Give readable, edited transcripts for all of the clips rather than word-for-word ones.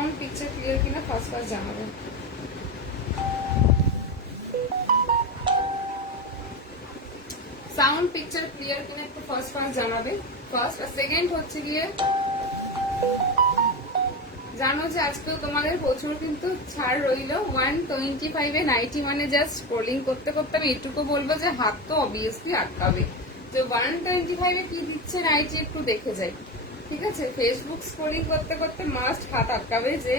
Sound picture clear কিনা first জানাবে। Sound picture clear কিনা একটু ফার্স্ট জানাবে। ফার্স্ট আর সেকেন্ড হচ্ছে গিয়ে জানো যে আজকেও তোমাদের প্রচুর কিন্তু ছাড় রইলো। 125 নাইটি মানে জাস্ট স্ক্রলিং করতে করতে আমি এটুকু বলবো যে হাত তো অবভিয়াসলি আটকাবে, যে 125 কি দিচ্ছে নাইটি একটু দেখে যাই, ঠিক আছে। ফেসবুক স্ক্রলিং করতে করতে মাস্ট হাত আটকাবে যে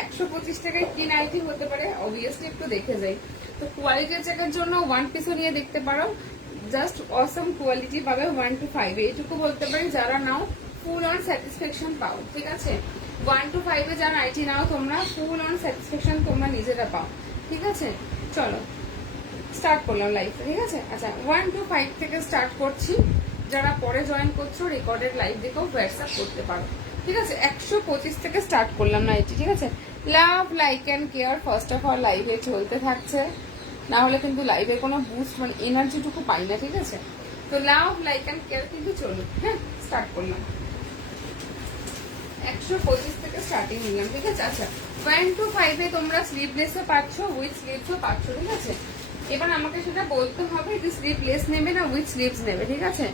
125 টাকায় কি নাইটি হতে পারে, অবভিয়াসলি একটু দেখে যাই। তো কোয়ালিটি চেকের জন্য ওয়ান পিসও নিয়ে দেখতে পারো, জাস্ট অসম কোয়ালিটি পাবে 1 to 5 এইটুকু বলতে পারি। যারা নাও ফুল অন স্যাটিসফ্যাকশন পাও, ঠিক আছে। 1 to 5 যারা নাইটি নাও তোমরা ফুল অন স্যাটিসফ্যাকশন তোমরা নিজেরা পাও, ঠিক আছে। চলো স্টার্ট করলাম লাইভ, ঠিক আছে। আচ্ছা 1 to 5 থেকে স্টার্ট করছি। যারা পরে জয়েন করছো রেকর্ডেড লাইভ দেখেও হোয়াটসঅ্যাপ করতে পারো, ঠিক আছে। 125 থেকে স্টার্ট করলাম নাইটি, ঠিক আছে। Love like and care first of all লাইভে চলতে থাকছে, না হলে কিন্তু লাইভে কোনো বুস্ট মানে এনার্জিটুকু পাই না, ঠিক আছে। তো লাভ লাইক অ্যান্ড কেয়ার কিন্তু চলুক, হ্যাঁ স্টার্ট করলাম। 125 থেকে স্টার্টিং নিলাম, ঠিক আছে। আচ্ছা 1 to 5 তোমরা স্লিভলেসও পাচ্ছ, উইথ স্লিভসও পাচ্ছ, ঠিক আছে। এবার আমাকে সেটা বলতে হবে যে স্লিভলেস নেবে না উইথ স্লিভস নেবে, ঠিক আছে।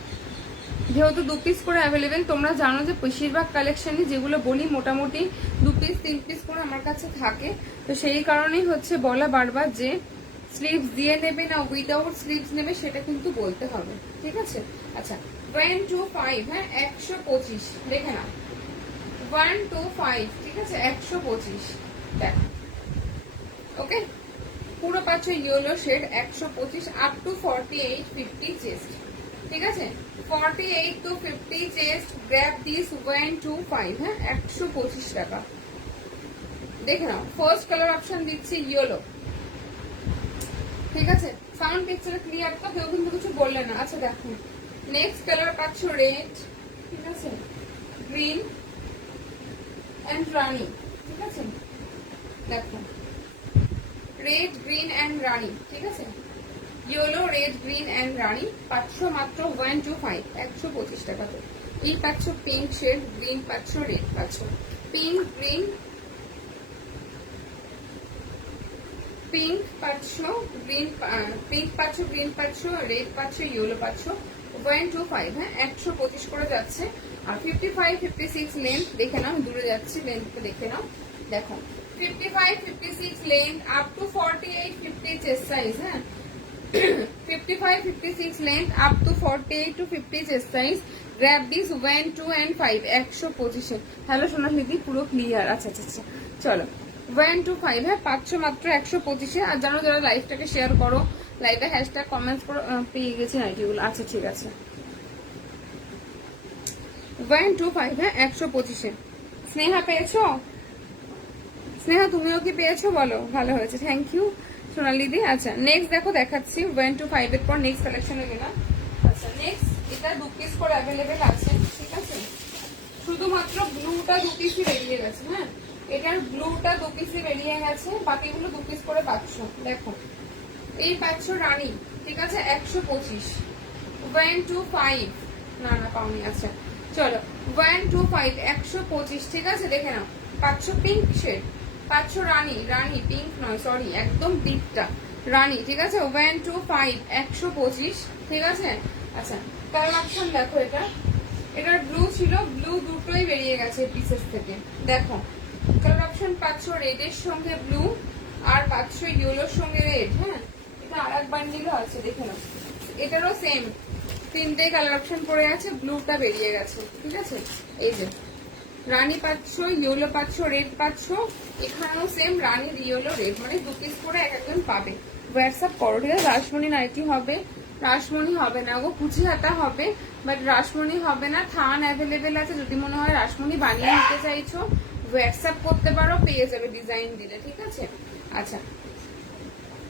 যেহেতু 2 পিস করে অ্যাভেলেবেল, তোমরা জানো যে বেশিরভাগ কালেকশনই যেগুলো বলি মোটামুটি 2 পিস 3 পিস করে আমার কাছে থাকে। তো সেই কারণেই হচ্ছে বলা বারবার যে স্লিভস দিয়ে নেবে না উইদাউট স্লিভস নেবে সেটা কিন্তু বলতে হবে, ঠিক আছে। আচ্ছা 1 to 5, হ্যাঁ 125 দেখে নাও। 1 to 5, ঠিক আছে 125 দেখো, ওকে। পুরো পাচ্ছ yellow shade 125 up to 48 50 chest, ঠিক আছে। 48 to 50 chest, grab this 1 to 5, হ্যাঁ 125 টাকা। দেখে নাও ফার্স্ট কালার অপশন দিচ্ছি ইয়েলো, ঠিক আছে। সাউন্ড পিকচার ক্লিয়ার তো, কেউ কিন্তু কিছু বললে না। আচ্ছা দেখো নেক্সট কালার পাচ্ছ রেড, ঠিক আছে, গ্রিন এন্ড রানি, ঠিক আছে। দেখো রেড গ্রিন এন্ড রানি, ঠিক আছে। ইয়েলো রেড গ্রিন এন্ড রানি পাচ্ছ মাত্র 1 to 5 125 টাকাতে। এই পাচ্ছ পিঙ্ক শেড, গ্রিন পাচ্ছ, রেড পাচ্ছ। পিঙ্ক গ্রিন পিঙ্ক পাচ্ছ, গ্রিন পিঙ্ক পাচ্ছ, গ্রিন পাচ্ছ, রেড পাচ্ছ, ইয়েলো পাচ্ছ। 1 to 5, হ্যাঁ 125 করে যাচ্ছে। আর 55 56 লেন্থ দেখে নাও, দূরে যাচ্ছি লেন্থটা দেখে নাও। দেখো 55 56 length up to 48 50 chest size, হ্যাঁ 55 56 length up to 48 to 50 chest size. Grab this 1 2 and 5 125। Hello সোনালিদি পুরো ক্লিয়ার। আচ্ছা আচ্ছা আচ্ছা চলো 1 to 5, হ্যাঁ পাচ্ছ মাত্র 125। আর জানো যারা লাইভটাকে শেয়ার করো, লাইভে হ্যাশট্যাগ কমেন্টস করো, পেয়ে গেছি নাইটিগুলো। আচ্ছা ঠিক আছে 1 to 5, হ্যাঁ 125। স্নেহা পেয়েছো? স্নেহা তুমিও কি পেয়েছো বলো? ভালো হয়েছে, থ্যাংক ইউ সোনালিদি। আচ্ছা নেক্সট দেখো দেখাচ্ছি 1 to 5 এর পর নেক্সট কালেকশনে গেলাম। আচ্ছা নেক্সট এটা 2 পিস করে অ্যাভেলেবেল আছে, ঠিক আছে। শুধুমাত্র ব্লুটা 2 পিসই বেরিয়ে গেছে, হ্যাঁ এটার ব্লুটা 2 পিসই বেরিয়ে গেছে, বাকিগুলো 2 পিস করে পাচ্ছ। দেখো এই পাচ্ছ রানী, ঠিক আছে 125। 1 to 5 না না পাওনি। আচ্ছা চলো 1 to 5 125, ঠিক আছে। দেখে নাও পাচ্ছ পিঙ্ক শেড, পাচ্ছ রানী, রানী পিঙ্ক নয় সরি একদম ডিপটা রানী, ঠিক আছে। 1 to 5 125, ঠিক আছে। আচ্ছা কালার অপশন দেখো, এটার ব্লু ছিল, ব্লু দুটোই বেরিয়ে গেছে পিসেস থেকে। দেখো কালার অপশন পাচ্ছ রেডের সঙ্গে ব্লু, আর পাচ্ছ ইয়েলোর সঙ্গে রেড, হ্যাঁ এটা আর এক বান্ডিলও আছে দেখে নাও। এটারও সেম 3টে কালার অপশন পড়ে আছে, ব্লুটা বেরিয়ে গেছে, ঠিক আছে। এই যে রানী পাচ্ছ, ইয়েলো পাচ্ছ, রেড পাচ্ছ। এখানেও সেম রানী, ইয়েলো, রেড, মানে 2 পিস করে এক একজন পাবে। হোয়াটসঅ্যাপ করো, ঠিক আছে। রাসমণি নাইটি হবে, রাসমণি হবে না গো, কুচি হাতা হবে, বাট রাসমণি হবে না। থান অ্যাভেলেবেল আছে, যদি মনে হয় রাসমণি বানিয়ে নিতে চাইছো হোয়াটসঅ্যাপ করতে পারো, পেয়ে যাবে ডিজাইন দিলে, ঠিক আছে। আচ্ছা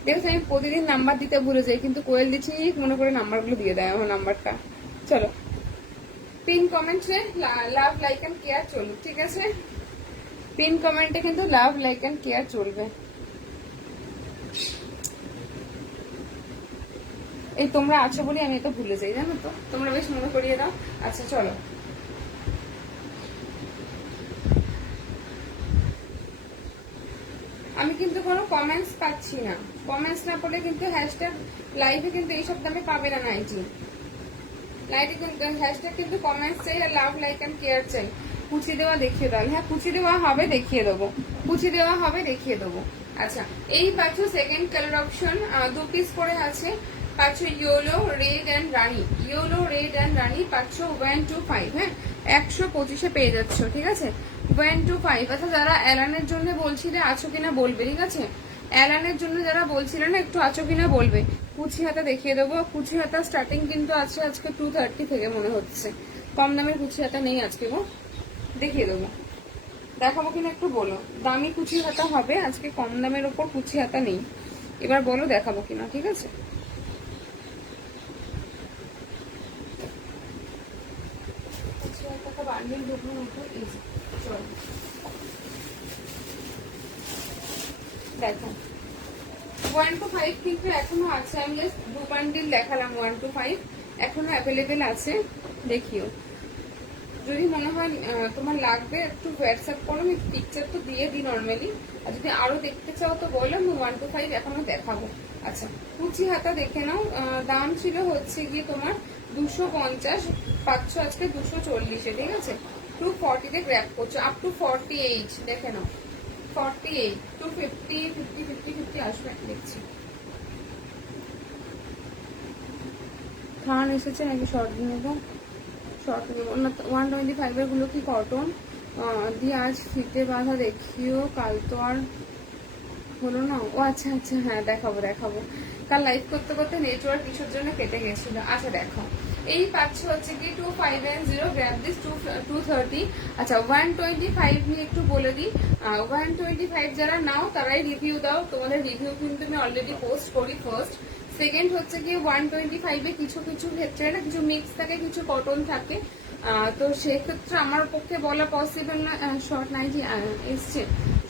দেখো আমি প্রতিদিন নাম্বার দিতে ভুলে যাই, কিন্তু কোয়েল দিচ্ছি মনে করে নাম্বারগুলো দিয়ে দেয় আমার নাম্বারটা। চলো পিন কমেন্টে লাভ লাইক এন্ড কেয়ার চলুক, ঠিক আছে। পিন কমেন্টে কিন্তু লাভ লাইক এন্ড কেয়ার চলবে। এই তোমরা আছো বলে আমি এটা ভুলে যাই, জানো তো, তোমরা বেশ মনে করিয়ে দাও। আচ্ছা চলো আমি কিন্তু কোনো কমেন্টস পাচ্ছি না, কমেন্টস না পড়লে কিন্তু হ্যাশট্যাগ লাইভে কিন্তু এইসব দামে পাবে না নাইটি লাইভে কিন্তু হ্যাশট্যাগ কিন্তু কমেন্টস চাই আর লাভ লাইক এন্ড কেয়ার চাই। কুচি দেওয়া দেখিয়ে দাও, হ্যাঁ কুচি দেওয়া হবে দেখিয়ে দেবো, কুচি দেওয়া হবে দেখিয়ে দেবো। আচ্ছা এই পাচ্ছ সেকেন্ড কালার অপশন, 2 পিস করে আছে, পাচ্ছ ইয়েলো রেড অ্যান্ড রানি, ইয়েলো রেড অ্যান্ড রানি পাচ্ছ 125, হ্যাঁ 125-এ পেয়ে যাচ্ছ, ঠিক আছে 125। আচ্ছা যারা অ্যালানের জন্য বলছিলে আছো কিনা বলবে, ঠিক আছে অ্যালানের জন্য যারা বলছিলেন না একটু আছো কিনা বলবে। কুচি হাতা দেখিয়ে দেবো, কুচি হাতা স্টার্টিং কিন্তু আছে আজকে 230 থেকে মনে হচ্ছে, কম দামের কুচি হাতা নেই আজকে গো, দেখিয়ে দেবো দেখাবো কিনা একটু বলো। দামি কুচি হাতা হবে আজকে, কম দামের ওপর কুচি হাতা নেই, এবার বলো দেখাবো কিনা, ঠিক আছে কুচি হাতাটা বান্ডিল ঢুকলো চল দেখো 125 কিন্তু এখনো আছে, আমি জাস্ট 2 বান্ডিল দেখালাম, 125 এখনো অ্যাভেলেবেল আছে, দেখিও যদি মনে হয় তোমার লাগবে একটু হোয়াটসঅ্যাপ করো, আমি পিকচার তো দিয়ে দিই নর্মালি, আর যদি আরো দেখতে চাও তো বলো, আমি 125 এখনো দেখাবো। আচ্ছা কুচি হাতা দেখে নাও, দাম ছিল হচ্ছে গিয়ে তোমার 250, পাচ্ছ আজকে 240-এ, ঠিক আছে 240-তে গ্র্যাব করছো, আপ টু 48 দেখে নাও, 48 টু 50 50 50 50 আসবে দেখছি। থান এসেছে নাকি শর্ট নেবো, শর্ট নেবো না, 125 এর গুলো কি কটন দিয়ে আজ ফিতে বাঁধা দেখিও, কাল তো আর হলো না। ও আচ্ছা আচ্ছা হ্যাঁ দেখাবো দেখাবো, কাল লাইভ করতে করতে নেটওয়ার্ক কিছুর জন্য কেটে গেছিল। আচ্ছা দেখো এই পাচ্ছ হচ্ছে কি 2510 গ্র্যাব দিস 230। আচ্ছা 125 নিয়ে একটু বলে দিই, 125 যারা নাও তারাই রিভিউ দাও, তোমাদের রিভিউ কিন্তু আমি অলরেডি পোস্ট করি ফার্স্ট। সেকেন্ড হচ্ছে কি 125-এ কিছু কিছু ক্ষেত্রে না কিছু মিক্স থাকে, কিছু কটন থাকে, তো সেক্ষেত্রে আমার পক্ষে বলা পসিবল না। শর্ট নাইটি এসছে,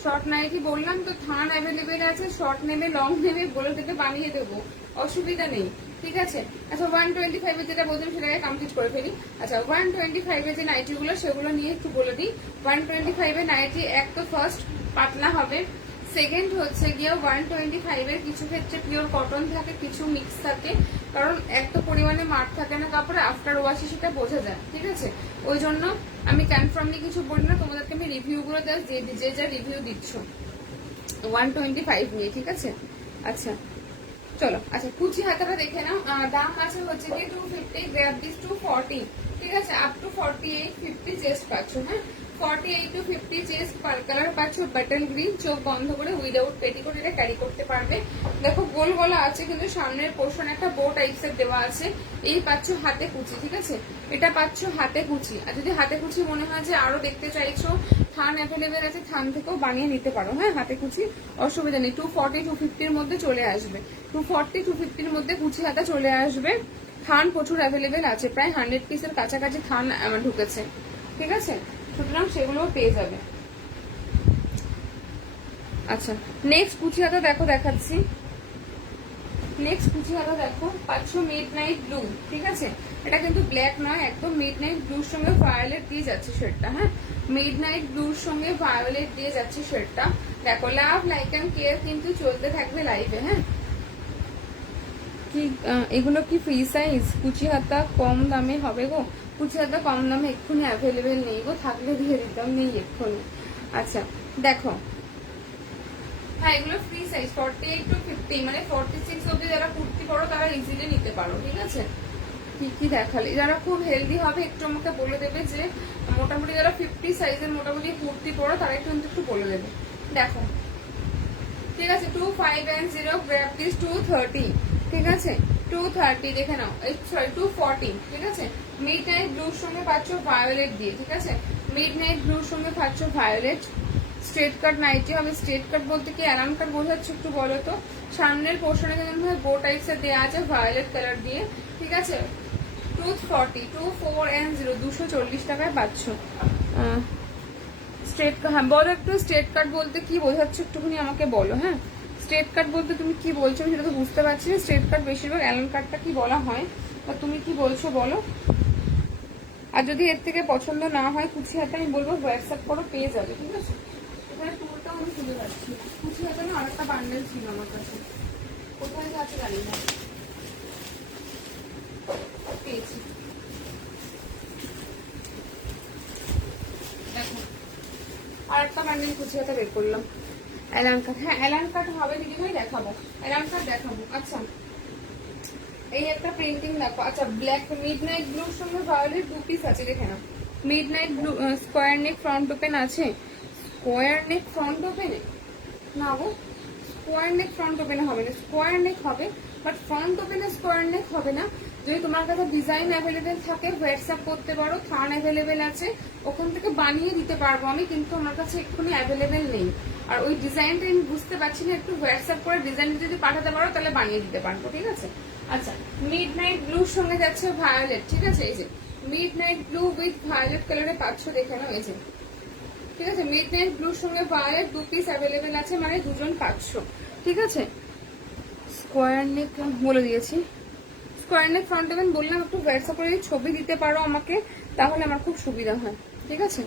শর্ট নাইটি বললাম তো থান অ্যাভেলেবেল আছে, শর্ট নেবে লং নেবে বলে দেবে বানিয়ে দেবো, অসুবিধা নেই, ঠিক আছে। আচ্ছা 125-এ যেটা বলতাম সেটাকে কমপ্লিট করে ফেলি। আচ্ছা 125-এ যে নাইটিগুলো সেগুলো নিয়ে একটু বলে দিই। 125-এ নাইটি এক তো ফার্স্ট পাতলা হবে, সেকেন্ড হচ্ছে গিয়ে 125-এর কিছু ক্ষেত্রে পিওর কটন থাকে, কিছু মিক্স থাকে, কারণ এত পরিমাণে মার থাকে না কাপড়ে, আফটার ওয়াশে সেটা বোঝা যায়, ঠিক আছে ওই জন্য আমি কনফার্মলি কিছু বলি না, তোমাদেরকে আমি রিভিউ গুলো যে যা রিভিউ দিচ্ছ 125 নিয়ে, ঠিক আছে। আচ্ছা চলো আচ্ছা কুচি হাতাটা দেখে নাও, দাম আছে হচ্ছে কি 250, গ্র্যাব দিস 240, ঠিক আছে আপ টু 48 50 চেস্ট পাচ্ছ, হ্যাঁ 48 to 50 চেস্ট পার কালার পাচ্ছ, বাটন গ্রিন, চোখ বন্ধ করে উইদাউট পেটিকোট এটা ক্যারি করতে পারবে। দেখো গোল গলা আছে কিন্তু সামনের পোর্শন একটা বো টাইপসের দেওয়া আছে, এই পাচ্ছ হাতে কুচি, ঠিক আছে এটা পাচ্ছ হাতে কুচি। আর যদি হাতে কুচি মনে হয় যে আরো দেখতে চাইছো, থান অ্যাভেলেবেল আছে, থান থেকেও বানিয়ে নিতে পারো, হ্যাঁ হাতে কুচি অসুবিধা নেই, 240 250-এর মধ্যে চলে আসবে, 240 250-এর মধ্যে কুচি হাতা চলে আসবে। থান প্রচুর অ্যাভেলেবেল আছে, প্রায় 100 পিসের কাছাকাছি থান আমার ঢুকেছে, ঠিক আছে সুতরাং সেগুলোও পেয়ে যাবে। আচ্ছা নেক্সট কুচি হাতা দেখো দেখাচ্ছি, নেক্সট কুচি হাতা দেখো পাচ্ছ মিড নাইট ব্লু, ঠিক আছে এটা কিন্তু ব্ল্যাক নয়, একদম মিড নাইট ব্লুর সঙ্গে ভায়োলেট দিয়ে যাচ্ছে শেডটা, হ্যাঁ মিড নাইট ব্লুর সঙ্গে ভায়োলেট দিয়ে যাচ্ছে শেডটা। দেখো লাভ লাইক এন্ড কেয়ার কিন্তু চলতে থাকবে লাইভে, হ্যাঁ কি এগুলো কি ফ্রি সাইজ? কুচি হাতা কম দামে হবে গো, কুচি হাতা কম দামে এক্ষুনি অ্যাভেলেবেল নেই গো, থাকলে দিয়ে দিতাম, নেই এক্ষুনি। আচ্ছা দেখো হ্যাঁ এগুলো ফ্রি সাইজ 48 to 50, মানে 46 অব্দি যারা কুর্তি পরো তারা ইজিলি নিতে পারো, ঠিক আছে। কি কি দেখালে যারা খুব হেলদি হবে একটু আমাকে বলে দেবে, যে মোটামুটি যারা 50 সাইজের মোটামুটি কুর্তি পরো তারা একটু বলে দেবে। দেখো ঠিক আছে 2510 গ্র্যাব দিস 230, ঠিক আছে 230 দেখে নাও, সরি 240, ঠিক আছে মিড নাইট ব্লুর সঙ্গে পাচ্ছ ভায়োলেট দিয়ে, ঠিক আছে মিড নাইট ব্লুর সঙ্গে পাচ্ছ ভায়োলেট। স্ট্রেট কাট নাইটি হবে, স্ট্রেট কাট বলতে কি অ্যারাম কাট বোঝাচ্ছে একটু বলো তো, সামনের পোর্শনে যেমন হয় বো টাইপসের দেওয়া আছে ভায়োলেট কালার দিয়ে, ঠিক আছে 240 2410 240 টাকায় পাচ্ছ। স্ট্রেট হ্যাঁ বলো একটু স্ট্রেট কাট বলতে কি বোঝাচ্ছে একটুখানি আমাকে বলো, হ্যাঁ স্ট্রেট কাট বলতে তুমি কি বলছো আমি সেটা তো বুঝতে পারছি না, স্ট্রেট কাট বেশিরভাগ অ্যালান কাটটা কি বলা হয়, বা তুমি কি বলছো বলো। আর যদি এর থেকে পছন্দ না হয় কুচি হাতে আমি বলবো হোয়াটসঅ্যাপ করো, পেয়ে যাবে, ঠিক আছে এখানে টুলটাও আমি খুলে যাচ্ছি না, কুচি হাতে না আরেকটা বান্ডেল ছিল আমার কাছে, কোথায় আছে জানি না, পেয়েছি। দেখো আর একটা বান্ডেল কুচি হাতে বের করলাম। অ্যালান কাট, হ্যাঁ অ্যালান কাট হবে দিদিভাই, দেখাবো অ্যালান কাট দেখাবো। আচ্ছা এই একটা প্রিন্টিং দেখো, আচ্ছা ব্ল্যাক মিডনাইট ব্লুর সঙ্গে ভায়োলেট 2 পিস আছে, দেখে না। মিডনাইট ব্লু স্কোয়ার নেক ফ্রন্ট ওপেন আছে, স্কোয়ার নেক ফ্রন্ট ওপেনে না গো, স্কোয়ার নেক ফ্রন্ট ওপেনে হবে না, স্কোয়ার নেক হবে বাট ফ্রন্ট ওপেনে স্কোয়ার নেক হবে না। যদি তোমার কাছে ডিজাইন অ্যাভেলেবেল থাকে হোয়াটসঅ্যাপ করতে পারো, থান অ্যাভেলেবেল আছে, ওখান থেকে বানিয়ে দিতে পারবো আমি, কিন্তু আমার কাছে এক্ষুনি অ্যাভেলেবেল নেই। আর ওই ডিজাইনটা আমি বুঝতে পারছি না, একটু হোয়াটসঅ্যাপ করে ডিজাইনটা যদি পাঠাতে পারো তাহলে বানিয়ে দিতে পারবো, ঠিক আছে। আচ্ছা মিড নাইট ব্লুর সঙ্গে যাচ্ছে ভায়োলেট, ঠিক আছে, এই যে midnight blue with violet কালারে পাচ্ছ, দেখে নাও এই যে, ঠিক আছে। মিড নাইট ব্লুর সঙ্গে ভায়োলেট 2 পিস অ্যাভেলেবেল আছে, মানে দুজন পাচ্ছ, ঠিক আছে। স্কোয়ার নেক বলে দিয়েছি, স্কোয়ার নেক ফ্রন্ট ওপেন বললাম, একটু হোয়াটসঅ্যাপ করে ছবি দিতে পারো আমাকে তাহলে আমার খুব সুবিধা হয়, ঠিক আছে।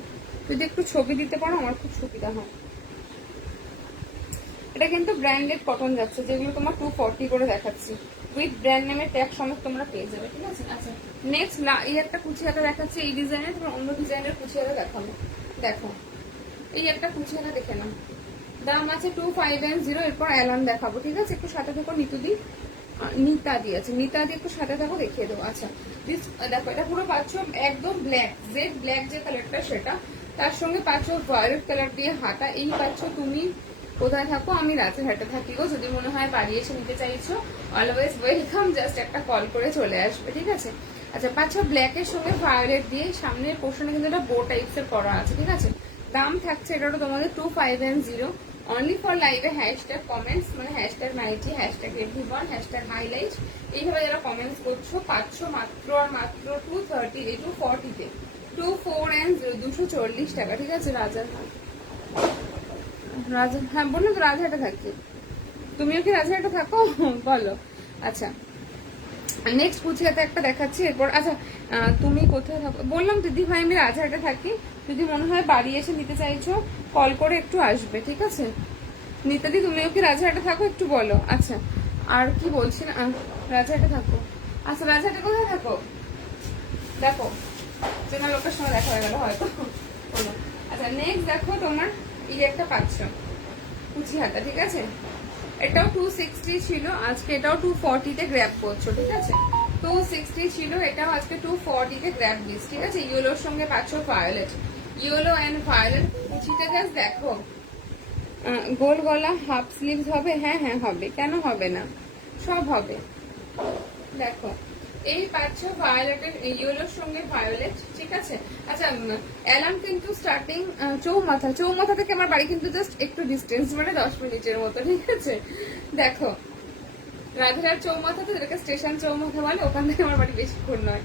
যদি একটু ছবি দিতে পারো আমার খুব সুবিধা হয়। এটা কিন্তু ব্র্যান্ডেড কটন যাচ্ছে, যেগুলো তোমার 240 করে দেখাচ্ছি, উইথ ব্র্যান্ড নেমের ট্যাগ সমেত তোমরা পেয়ে যাবে, ঠিক আছে। আচ্ছা নেক্সট এই একটা কুচি হাতা দেখাচ্ছি এই ডিজাইনের, তোমার অন্য ডিজাইনের কুচি হাতা দেখাবো। দেখো এই একটা কুচি হাতা দেখে নাও, দাম আছে 2510। এরপর অ্যালান দেখাবো, ঠিক আছে। একটু সাথে থাকো, নিতুদি নিতাদি আছে, নিতাদি একটু সাথে থাকো, দেখিয়ে দেবো। আচ্ছা দেখো এটা পুরো পাচ্ছ একদম ব্ল্যাক, জেড ব্ল্যাক যে কালারটা সেটা, তার সঙ্গে পাচ্ছ ভায়োলেট কালার দিয়ে হাতা। এই পাচ্ছ তুমি কোথায় থাকো, আমি রাতেরহাটে থাকি গো, যদি মনে হয় বাড়ি এসে নিতে চাইছো অলওয়েজ ওয়েলকাম, জাস্ট একটা কল করে চলে আসবে, ঠিক আছে। আচ্ছা পাচ্ছ ব্ল্যাকের সঙ্গে ভায়োলেট দিয়ে, সামনের পোর্শনে কিন্তু একটা বো টাইপসের করা আছে, ঠিক আছে। দাম থাকছে এটা তোমাদের 2510 অনলি ফর লাইভে হ্যাশট্যাগ কমেন্টস, মানে hashtag nighty, hashtag everyone, hashtag highlight, এইভাবে যারা কমেন্টস করছো পাচ্ছ মাত্র আর মাত্র 240 240 টাকা, ঠিক আছে। রাজা হ্যাঁ বললাম তো রাজহাটে থাকি, তুমিও কি রাজহাটে থাকো বলো। আচ্ছা নেক্সট কুচি হাতে একটা দেখাচ্ছি এরপর। আচ্ছা তুমি কোথায় থাকো, বললাম দিদি ভাই আমি রাজহাটে থাকি, যদি মনে হয় বাড়ি এসে নিতে চাইছো কল করে একটু আসবে, ঠিক আছে। নিতাদি তুমিও কি রাজহাটে থাকো একটু বলো। আচ্ছা আর কি বলছি না, রাজহাটে থাকো, আচ্ছা রাজহাটে কোথায় থাকো দেখো, চেনা লোকের সঙ্গে দেখা হয়ে গেল হয়তো, বলো। আচ্ছা নেক্সট দেখো তোমার এই একটা পাচ্ছ কুচি হাতা, ঠিক আছে। এটাও 260 ছিল, আজকে এটাও 240 তে গ্র্যাব করছো, ঠিক আছে। 260 ছিল, এটাও আজকে 240 তে গ্র্যাব দিস, ঠিক আছে। ইয়েলোর সঙ্গে পাচ্ছ ভায়োলেট, ইয়েলো এন্ড ভায়োলেট কুচিটা জাস্ট দেখো। গোল গলা হাফ স্লিভস হবে, হ্যাঁ হ্যাঁ হবে, কেন হবে না, সব হবে। দেখো এই পাচ্ছ ভায়োলেটের ইয়েলোর সঙ্গে ভায়োলেট, ঠিক আছে। আচ্ছা অ্যালাম কিন্তু স্টার্টিং চৌমাথা থেকে আমার বাড়ি কিন্তু জাস্ট একটু ডিস্টেন্স, মানে 10 মিনিটের মতো, ঠিক আছে। দেখো রাধারার চৌমাথা তো, যেটাকে স্টেশন চৌমাথা বলে, ওখান থেকে আমার বাড়ি বেশিক্ষণ নয়।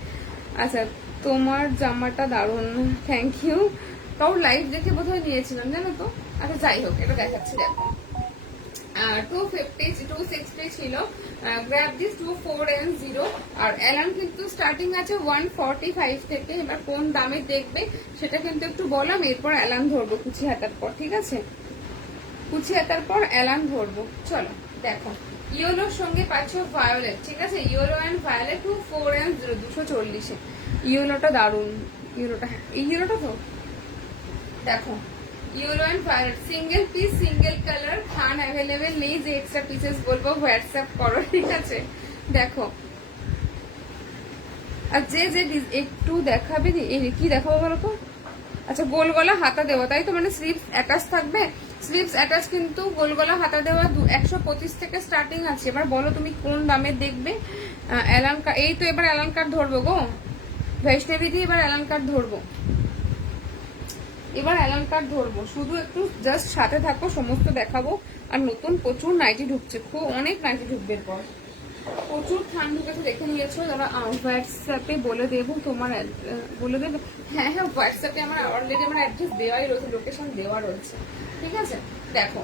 আচ্ছা তোমার জামাটা দারুণ, থ্যাংক ইউ, তাও লাইভ দেখে বোধহয় নিয়েছিলাম জানো তো। আচ্ছা যাই হোক এটা দেখাচ্ছি, দেখো 250 260 ছিল, গ্র্যাব দিস 2410। আর অ্যালান কিন্তু স্টার্টিং আছে 145 থেকে, এবার কোন দামে দেখবে সেটা কিন্তু একটু বললাম, এরপর অ্যালান ধরবো কুচি হাতার পর, ঠিক আছে। কুচি হাতার পর অ্যালান ধরবো, চলো দেখো। ইয়েলোর সঙ্গে পাচ্ছ ভায়োলেট, ঠিক আছে, ইয়েলো অ্যান্ড ভায়োলেট 2410 240। ইয়েলোটা দারুন, ইয়েলোটা, হ্যাঁ এই ইয়েলোটা তো দেখো, yellow and violet single piece single colour, থান অ্যাভেলেবেল নেই, যে এক্সট্রা পিসেস বলবো হোয়াটসঅ্যাপ করো, ঠিক আছে। দেখো আর যে যে একটু দেখাবে কি দেখাবো বলো তো। আচ্ছা গোল গলা হাতা দেওয়া, তাই তো, মানে স্লিভস অ্যাটাচ থাকবে, স্লিভস অ্যাটাচ কিন্তু গোল গলা হাতা দেওয়া 125 থেকে স্টার্টিং আছে। এবার বলো তুমি কোন দামে দেখবে। অ্যালান কার্ড, এই তো এবার অ্যালান কার্ড ধরবো গো বৈষ্ণবী দিয়ে, এবার অ্যালান কার্ড ধরবো, এবার অ্যালান কার্ড ধরবো, শুধু একটু জাস্ট সাথে থাকো, সমস্ত দেখাবো। আর নতুন প্রচুর নাইটি ঢুকছে, খুব অনেক নাইটি ঢুকবে এরপর, প্রচুর থান ঢুকেছে, দেখে নিয়েছো। যারা হোয়াটসঅ্যাপে বলে দেবো তোমার, বলে দেবে, হ্যাঁ হ্যাঁ হোয়াটসঅ্যাপে আমার অলরেডি আমার অ্যাড্রেস দেওয়াই রয়েছে, লোকেশন দেওয়া রয়েছে, ঠিক আছে। দেখো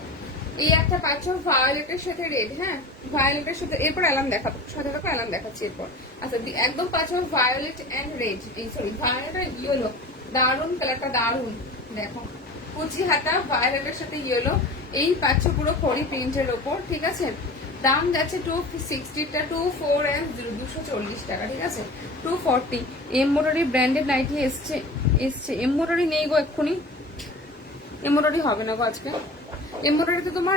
এই একটা পাচ্ছ ভায়োলেটের সাথে রেড, হ্যাঁ ভায়োলেটের সাথে, এরপর অ্যালাম দেখাবো, সাথে থাকো অ্যালাম দেখাচ্ছি এরপর। আচ্ছা একদম পাচ্ছ ভায়োলেট অ্যান্ড রেড, এই সরি ভায়োলেট আর ইয়েলো, দারুন কালারটা দারুন, দেখো কুচি হাতা ভায়োলেটের সাথে ইয়েলো, এই পাচ্ছ পুরো খড়ি প্রিন্টের ওপর, ঠিক আছে। দাম যাচ্ছে 260টা 24 and 240 টাকা, ঠিক আছে। 240। এমব্রয়ডারি ব্র্যান্ডেড নাইটি এসছে, এমব্রয়ডারি নেই গো এক্ষুনি, এমব্রয়ডারি হবে না গো আজকে। এমব্রয়ডারিতে তোমার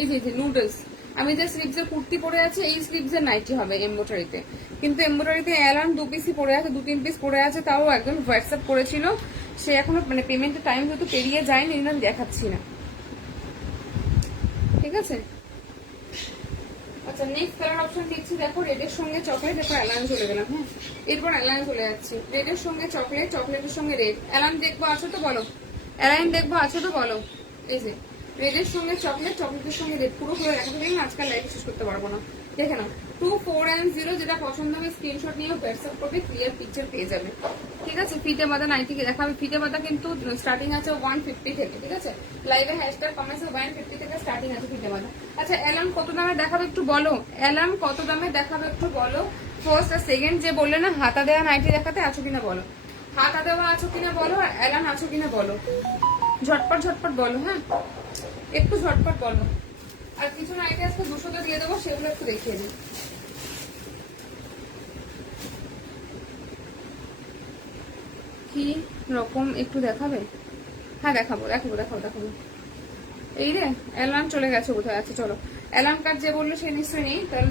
এই যে নুডলস, আমি যে স্লিভসের কুর্তি পরে আছি এই স্লিভসের নাইটি হবে এমব্রয়ডারিতে, কিন্তু এমব্রয়ডারিতে অ্যালান 2 পিসই পরে আছে, 2-3 পিস পরে আছে, তাও একদম হোয়াটসঅ্যাপ করেছিল, সে এখনো মানে পেমেন্টের টাইম যেহেতু পেরিয়ে যায়নি, আমি দেখাচ্ছি না, ঠিক আছে। আচ্ছা নেক্সট কালার অপশন দিচ্ছি, দেখো রেডের সঙ্গে চকলেট, এরপর অ্যালান চলে গেলাম, হ্যাঁ এরপর অ্যালান চলে যাচ্ছি। রেডের সঙ্গে চকলেট, চকলেটের সঙ্গে রেড, অ্যালান দেখবো আছো তো বলো, অ্যালান দেখবো আছো তো বলো। এই যে রেডের সঙ্গে চকলেট, চকলেটের সঙ্গে রেড, পুরো করে দেখাতে পারি না, আজকাল লাইভ শেষ করতে পারবো না, দেখে নাও। 24 and 0, যেটা পছন্দ হবে স্ক্রিনশট নিয়ে হোয়াটসঅ্যাপ করবে, ক্লিয়ার পিকচার পেয়ে যাবে, ঠিক আছে। ফিতে বাঁধা নাইটিকে দেখাবে, ফিতে বাঁধা কিন্তু স্টার্টিং আছে 150 থেকে, ঠিক আছে। লাইভে হ্যাশট্যাগ কমেন্টসে 150 থেকে স্টার্টিং আছে ফিতে বাঁধা। আচ্ছা অ্যালার্ম কত দামে দেখাবে একটু বলো, অ্যালার্ম কত দামে দেখাবে একটু বলো। ফার্স্ট আর সেকেন্ড যে বললে না হাতা দেওয়া নাইটি দেখাতে, আছো কিনা বলো, হাতা দেওয়া আছো কিনা বলো, আর অ্যালার্ম আছো কিনা বলো, ঝটপট ঝটপট বলো, হ্যাঁ একটু ঝটপট বলো। আর কিছু নাইটি আজকে 200 দিয়ে দেবো, সেগুলো একটু দেখিয়ে দিই। কি রকম একটু দেখাবে, হ্যাঁ দেখাবো দেখাবো দেখাবো দেখাবো। এই রে অ্যালার্ম চলে গেছে কোথায়, আছে চলো। অ্যালার্ম কার্ড যে বললো সে নিশ্চয়ই নেই, তাহলে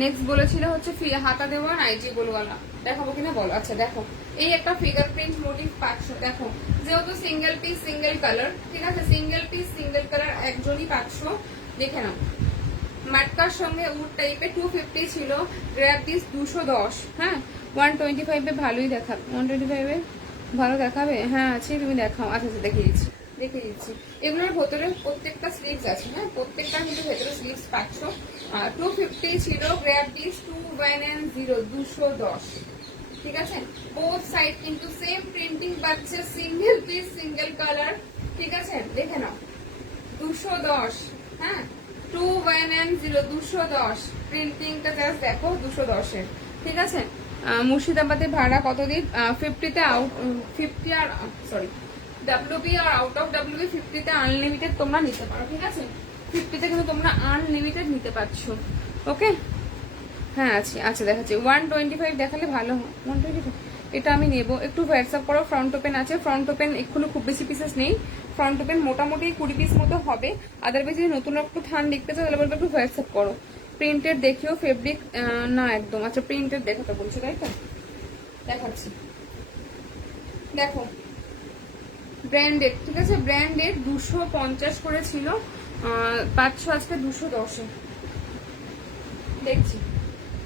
নেক্সট বলেছিল হচ্ছে হাতা দেওয়া নাইটি গোলওয়ালা, দেখাবো কিনা বলো। আচ্ছা দেখো এই একটা ফিগার প্রিন্ট মোটিভ পাচ্ছ, দেখো যেহেতু সিঙ্গেল পিস সিঙ্গেল কালার, ঠিক আছে, সিঙ্গেল পিস সিঙ্গেল কালার একজনই পাচ্ছ, দেখে নাও। মাটকার সঙ্গে উড টাইপে 250 ছিল, গ্র্যাব দিস 210, হ্যাঁ 125 ভালোই দেখাবে, 125 ভালো দেখাবে, হ্যাঁ আছে তুমি দেখাও। আচ্ছা আচ্ছা দেখিয়ে দিচ্ছি। এগুলোর ভেতরে প্রত্যেকটা স্লিভস আছে, হ্যাঁ প্রত্যেকটা কিন্তু ভেতরে স্লিভস পাচ্ছ। 250 ছিল, গ্র্যাব দিস 210 210, ঠিক আছে। বোথ সাইড কিন্তু সেম প্রিন্টিং পাচ্ছে, সিঙ্গেল পিস সিঙ্গেল কালার, ঠিক আছে, দেখে নাও 210, হ্যাঁ 210 210, প্রিন্টিংটা জাস্ট দেখো 210 এর, ঠিক আছে। মুর্শিদাবাদে ভাড়া কত দিন? 50তে আউট, 50 আর সরি ডাব্লিউবি আর আউট অফ ডাব্লিউবি 50তে আনলিমিটেড তোমরা নিতে পারো, ঠিক আছে। 50তে কিন্তু তোমরা আনলিমিটেড নিতে পারছো, ওকে। হ্যাঁ আছে, আচ্ছা দেখাচ্ছি 125 দেখালে ভালো হয়, 125 এটা আমি নেবো, একটু হোয়াটসঅ্যাপ করো। ফ্রন্ট ওপেন আছে, ফ্রন্ট ওপেন এক্ষুনি খুব বেশি পিসেস নেই, ফ্রন্ট ওপেন মোটামুটি 20 পিস মতো হবে। আদারওয়াইজ যদি নতুন একটু থান দেখতে চাও তাহলে বলবো একটু হোয়াটসঅ্যাপ করো। প্রিন্টেড দেখিও, ফেব্রিক না একদম, আচ্ছা প্রিন্টেড দেখাতে বলছো তাই তো, দেখাচ্ছি দেখো ব্র্যান্ডেড, ঠিক আছে, ব্র্যান্ডেড 250 করে ছিল, পাচ্ছ আজকে 210-এ, দেখছি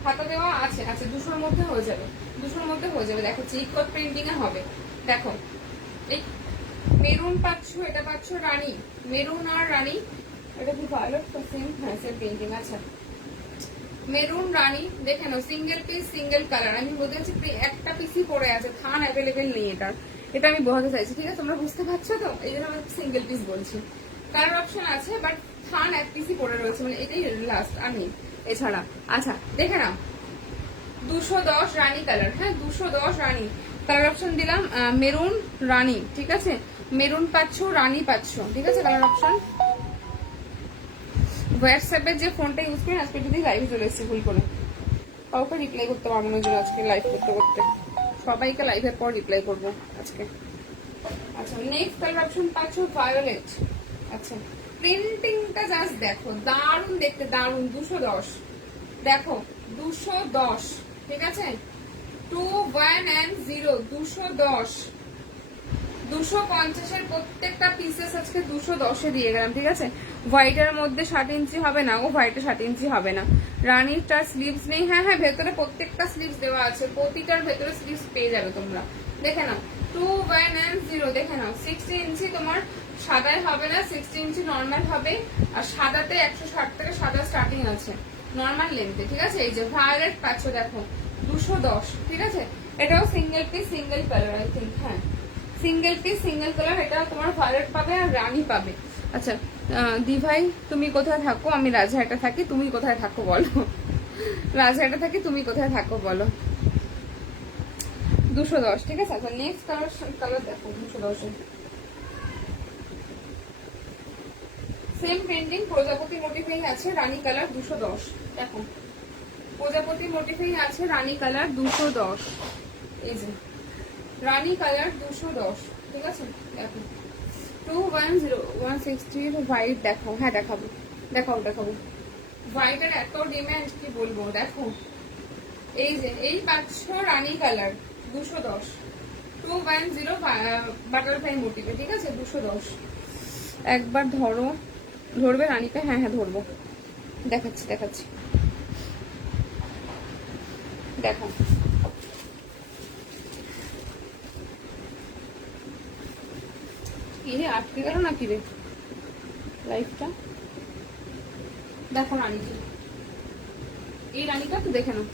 হাতা দেওয়া আছে, আচ্ছা 200-র মধ্যে হয়ে যাবে, 200-র মধ্যে হয়ে যাবে, দেখো চিকট প্রিন্টিং এ হবে। দেখো এই মেরুন পাচ্ছ, এটা পাচ্ছ রানী, মেরুন আর রানী, এটা কি ভায়োলেট সেম, হ্যাঁ সেম প্রিন্টিং, আচ্ছা মেরুন রানী, দেখে নাও সিঙ্গেল পিস সিঙ্গেল কালার, আমি বলতে চাচ্ছি একটা পিসই পড়ে আছে, থান অ্যাভেলেবেল নেই এটার, এটা আমি বোঝাতে চাইছি, ঠিক আছে, তোমরা বুঝতে পারছো তো, এই জন্য আমি সিঙ্গেল পিস বলছি। কালার অপশন আছে বাট থান এক পিসই পড়ে রয়েছে, মানে এটাই লাস্ট আর নেই এছাড়া। আচ্ছা দেখে নাও 210 রানী কালার, হ্যাঁ 210 রানী কালার অপশন দিলাম, মেরুন রানী, ঠিক আছে, মেরুন পাচ্ছ রানী পাচ্ছ, ঠিক আছে কালার অপশন। হোয়াটসঅ্যাপের যে ফোনটা ইউজ করি আজকে যদি লাইভে চলে এসেছি ভুল করে, কাউকে রিপ্লাই করতে পারবো না আজকে লাইভ করতে করতে, সবাইকে লাইভের পর রিপ্লাই করবো আজকে। আচ্ছা নেক্সট কালার অপশন পাচ্ছ ভায়োলেট, আচ্ছা প্রিন্টিংটা জাস্ট দেখো দারুন দেখতে, দারুন 210, দেখো 210, ঠিক আছে 210 210, 250-এর প্রত্যেকটা পিসেস আজকে 210-এ দিয়ে গেলাম, ঠিক আছে। হোয়াইটের মধ্যে 60 ইঞ্চি হবে না, ও হোয়াইটে 60 ইঞ্চি হবে না। রানীরটার স্লিভস নেই, হ্যাঁ হ্যাঁ ভেতরে প্রত্যেকটা স্লিভস দেওয়া আছে, প্রতিটার ভেতরে স্লিভস পেয়ে যাবে তোমরা, দেখে নাও 210, দেখে নাও 60 ইঞ্চি তোমার সাদায় হবে না, 60 ইঞ্চি নর্মাল হবে, আর সাদাতে 160 থেকে সাদা স্টার্টিং আছে নর্মাল লেন্থে, ঠিক আছে। এই যে ভায়োলেট পাচ্ছ দেখো 210, ঠিক আছে, এটাও single piece single colour, I think, হ্যাঁ সিঙ্গেল পিস সিঙ্গেল কালার, এটা তোমার ভায়োলেট পাবে আর রানী পাবে। আচ্ছা দি ভাই তুমি কোথায় থাকো? আমি রাজহাটে থাকি, তুমি কোথায় থাকো বলো? রাজহাটে থাকি, তুমি কোথায় থাকো বলো? 210, ঠিক আছে। আচ্ছা নেক্সট কালার দেখো 210, সেম পেন্ডিং, প্রজাপতি মোটিফেই আছে, রানী কালার 210। দেখো প্রজাপতি মোটিফেই আছে, রানী কালার 210। এই যে রানী কালার 210, ঠিক আছে। দেখো 210 160 হোয়াইট। দেখো, হ্যাঁ দেখাবো, দেখাবো। হোয়াইটের এত ডিমান্ড কি বলবো। দেখো এই যে এই পাচ্ছ রানী কালার 210, 210 বাটারফ্লাই মোটিভে, ঠিক আছে 210। একবার ধরবে রানীটা? হ্যাঁ ধরবো, দেখাচ্ছি। দেখো কি রে, আটকে গেল না কি রে লাইফটা? দেখো রানীটি, এই রানীটা তো দেখে নাও,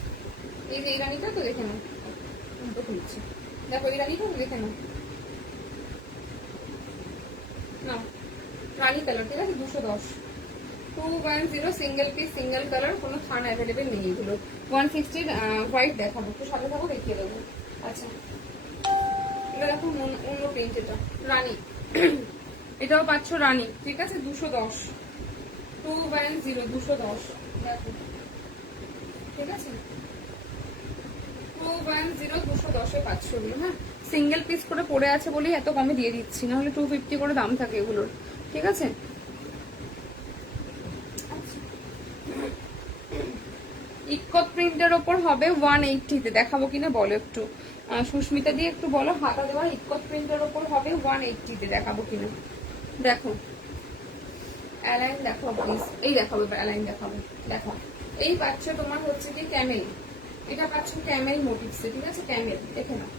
এই রানীটা তো দেখে নাও, খুলছি। দেখো এই রানীটা তো দেখে নাও, রানী কালার, ঠিক আছে 210, 210 সিঙ্গেল পিস, সিঙ্গেল কালার, কোনো থান অ্যাভেলেবেল নেই এগুলো। 160 হোয়াইট দেখাবো, একটু সাথে থাকো দেখিয়ে দেবো। আচ্ছা এটা দেখো অন্য প্রিন্ট, এটা রানী এটাও পাচ্ছ রানী, ঠিক আছে 210, 210 210। দেখো ঠিক আছে 210 210 পাচ্ছ এগুলো। হ্যাঁ সিঙ্গেল পিস করে পড়ে আছে বলেই এত কমে দিয়ে দিচ্ছি, না হলে 250 করে দাম থাকে এগুলোর, ঠিক আছে। ইকত প্রিন্টের ওপর হবে 180-তে, দেখাবো কিনা বলো একটু, সুস্মিতা দিয়ে একটু বলো। হাতা দেওয়া ইকত প্রিন্টের ওপর হবে 180-তে, দেখাবো কিনা। দেখো অ্যালাইন দেখো প্লিজ, এই দেখাবো অ্যালাইন দেখাবো। দেখো এই পাচ্ছ তোমার হচ্ছে কি ক্যামেল, এটা পাচ্ছ ক্যামেল মোটিভসে, ঠিক আছে ক্যামেল, দেখে নাও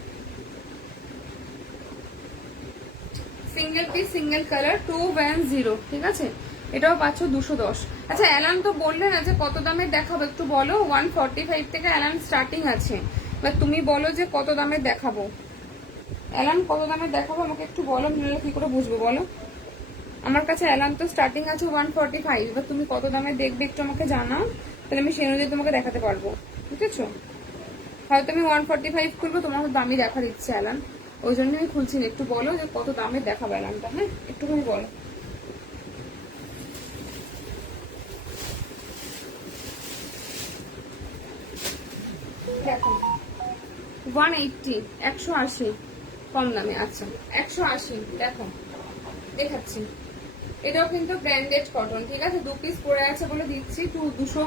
সিঙ্গেল পিস, সিঙ্গেল কালার 210, ঠিক আছে। এটাও পাচ্ছ 210। আচ্ছা অ্যালান তো বললে না যে কত দামের দেখাবো, একটু বলো। 145 থেকে অ্যালান স্টার্টিং আছে, বা তুমি বলো যে কত দামের দেখাবো। অ্যালান কত দামের দেখাবো আমাকে একটু বলো, নিলে কি করে বুঝবো বলো। আমার কাছে অ্যালান তো স্টার্টিং আছে 145, এবার তুমি কত দামের দেখবে একটু আমাকে জানাও, তাহলে আমি সেই অনুযায়ী তোমাকে দেখাতে পারবো, বুঝেছো। হয়তো আমি 145 খুলবো, তোমার দামি দেখা দিচ্ছে অ্যালান, ওই জন্য আমি খুলছি না। একটু বলো যে কত দামের দেখাবো অ্যালানটা, হ্যাঁ একটুখানি বলো। দেখো 180, 180 কম দামে। আচ্ছা 180, দেখো দেখাচ্ছি। এটাও কিন্তু ব্র্যান্ডেড কটন, ঠিক আছে। 2 পিস পরে আছে বলে দিচ্ছি, 200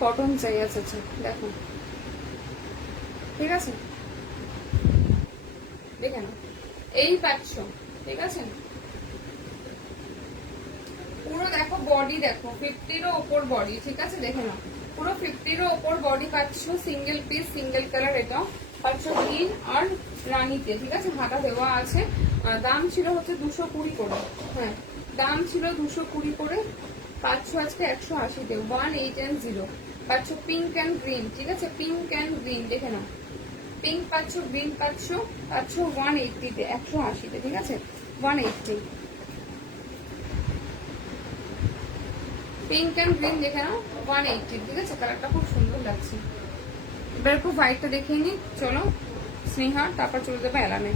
কটন চাই আছে। দেখো ঠিক আছে, দেখে নাও এই পাচ্ছ, ঠিক আছে। পুরো দেখো বডি দেখো 50-এরও ওপর বডি, ঠিক আছে দেখে নাও পুরো 50-এরও ওপর বডি পাচ্ছ, সিঙ্গেল পিস, সিঙ্গেল কালার। এটা পাচ্ছ গ্রিন আর রানীতে, ঠিক আছে। হাতা দেওয়া আছে। দাম ছিল হচ্ছে 220 করে, হ্যাঁ দাম ছিল 220 করে, পাচ্ছ আজকে 180-তে 1810। পাচ্ছ পিঙ্ক অ্যান্ড গ্রিন, ঠিক আছে পিঙ্ক অ্যান্ড গ্রিন, দেখে নাও পিঙ্ক পাচ্ছ, গ্রিন পাচ্ছ 180-তে, 180-তে, ঠিক আছে 180। পিঙ্ক অ্যান্ড গ্রিন দেখে নাও 180, ঠিক আছে। কালারটা খুব সুন্দর লাগছে। এবার একটু হোয়াইটটা দেখিয়ে নি, চলো স্নেহা, তারপর চলে যাবে অ্যালানে।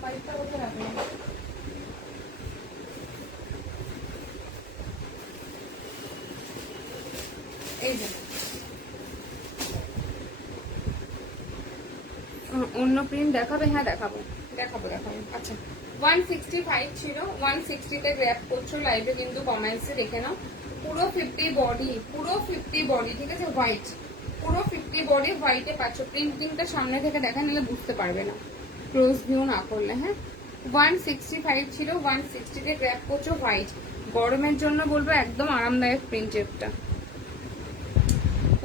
হোয়াইটটা কোথায় রাখবে? এই যে অন্য প্রিন্ট দেখাবে? হ্যাঁ দেখাবো। আচ্ছা 165 ছিল, 160-তে গ্র্যাব করছো লাইভে, কিন্তু কমেন্টসে দেখে নাও পুরো 50 বডি, পুরো 50 বডি, ঠিক আছে হোয়াইট, পুরো 50 বডি হোয়াইটে পাচ্ছ। প্রিন্টিংটা সামনে থেকে দেখা নিলে বুঝতে পারবে না, ক্লোজ ভিউ না করলে। হ্যাঁ 165 ছিল, 160-তে গ্র্যাব করছো হোয়াইট। গরমের জন্য বলবো একদম আরামদায়ক প্রিন্টেরটা।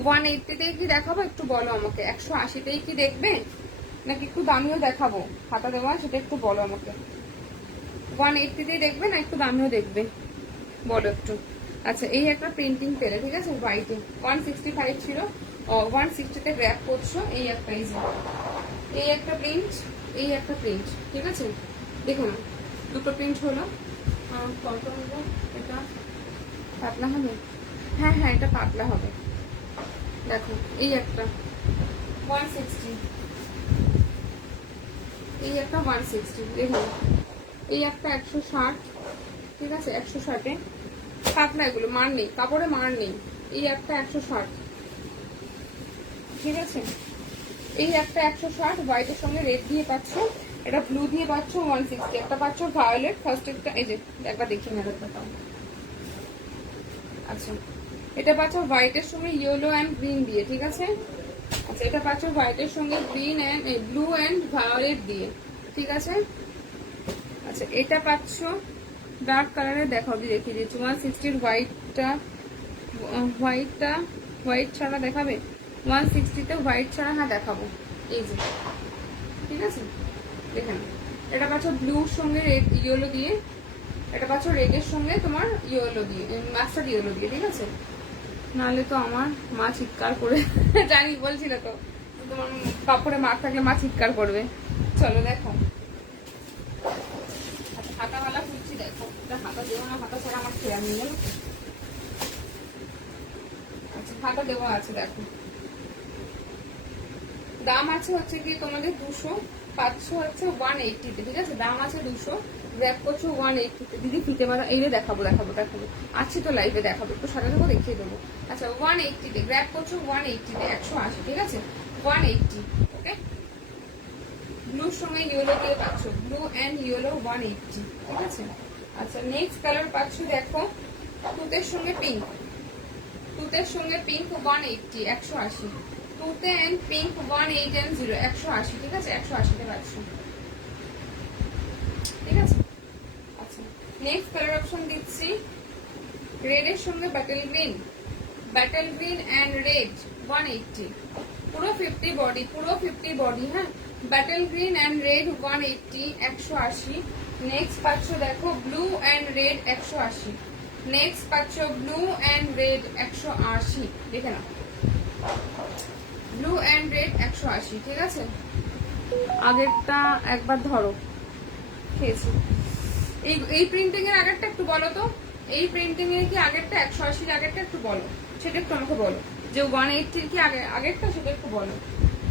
180-তেই কি দেখাবো একটু বলো আমাকে, 180-তেই কি দেখবে নাকি একটু দামিও দেখাবো? হাতা দেওয়া সেটা একটু বলো আমাকে। 180-তেই দেখবে না একটু দামিও দেখবে, বলো একটু। আচ্ছা এই একটা প্রিন্টিং পেলে, ঠিক আছে হোয়াইটে, 165 ছিল, 160-তে গ্র্যাব করছো। এই একটা, এই একটা প্রিন্ট, এই একটা প্রিন্ট, ঠিক আছে দেখো না দুটো প্রিন্ট হলো। এটা পাতলা হবে, হ্যাঁ এটা পাতলা হবে। দেখো এই একটা 160, এই একটা 160, দেখো এই একটা 160, ঠিক আছে, 160-এ থাক না, এগুলো মার নেই, কাপড়ে মার নেই। এই একটা 160, ঠিক আছে, এই একটা 160 হোয়াইটের সঙ্গে রেড দিয়ে পাচ্ছ, এটা ব্লু দিয়ে পাচ্ছ 160, একটা পাচ্ছ ভায়োলেট, ফার্স্ট একটা এই যে একবার দেখি না দেখাও। আচ্ছা, এটা পাচ্ছ হোয়াইটের সঙ্গে ইয়েলো অ্যান্ড গ্রিন দিয়ে, ঠিক আছে। আচ্ছা, এটা পাচ্ছ হোয়াইটের সঙ্গে green and blue and violet দিয়ে, ঠিক আছে। আচ্ছা, এটা পাচ্ছ ডার্ক কালারে, দেখাও দেখিয়ে দিচ্ছি 160-র হোয়াইটটা, হোয়াইট ছাড়া দেখাবে 160-তে হোয়াইট ছাড়া, হ্যাঁ দেখাবো, এই যে, ঠিক আছে, দেখে নাও। এটা পাচ্ছ ব্লুর সঙ্গে রেড ইয়েলো দিয়ে, এটা পাচ্ছ রেডের সঙ্গে তোমার ইয়েলো দিয়ে, মাস্টার্ড ইয়েলো দিয়ে, ঠিক আছে। নাহলে তো আমার মা চিৎকার করে জানি, বলছিল তো তোমার কাপড়ে মার থাকলে মা চিৎকার করবে। চলো দেখো, আচ্ছা হাতাওয়ালা খুঁজছি, দেখো হাতা দেবো না, হাতা ছাড়া আমার খেয়াল নেই জানো। আচ্ছা, হাতা দেওয়া আছে, দেখো দাম আছে হচ্ছে কি তোমাদের 200, পাচ্ছ হচ্ছে 180-তে, ঠিক আছে। দাম আছে 200, গ্র্যাব করছো 180-তে। দিদি ফিতে মারা এই রে, দেখাবো আছি তো লাইভে, দেখাবো, একটু সাথে দেবো, দেখিয়ে দেবো। আচ্ছা, 180-তে গ্র্যাব করছো 180-তে, 180, ঠিক আছে, 180, ওকে। ব্লুর সঙ্গে ইয়েলো দিয়ে পাচ্ছ, ব্লু অ্যান্ড ইয়েলো 180, ঠিক আছে। আচ্ছা, নেক্সট কালার পাচ্ছ, দেখো তুতের সঙ্গে পিঙ্ক, 180, 180, তুতে অ্যান্ড পিঙ্ক 180 and 0, 180, ঠিক আছে, 180-তে পাচ্ছ, ঠিক আছে। আচ্ছা, নেক্সট কালার অপশন দিচ্ছি, রেডের সঙ্গে ব্যাটেল গ্রিন অ্যান্ড রেড 180, পুরো 50 বডি, হ্যাঁ, battle green and red 180, 180। Next পাচ্ছ দেখো ব্লু অ্যান্ড রেড 180, নেক্সট পাচ্ছ ব্লু অ্যান্ড রেড 180, দেখে নাও, ব্লু অ্যান্ড রেড 180, ঠিক আছে। আগেরটা একবার ধরো, খেয়েছি। এই প্রিন্টিং এর আগেরটা একটু বলো তো, এই প্রিন্টিং এর কি আগেরটা 180-র আগেরটা একটু বলো, সেটা একটু আমাকে বলো, যে 180-র কি আগেরটা, সেটা একটু বলো।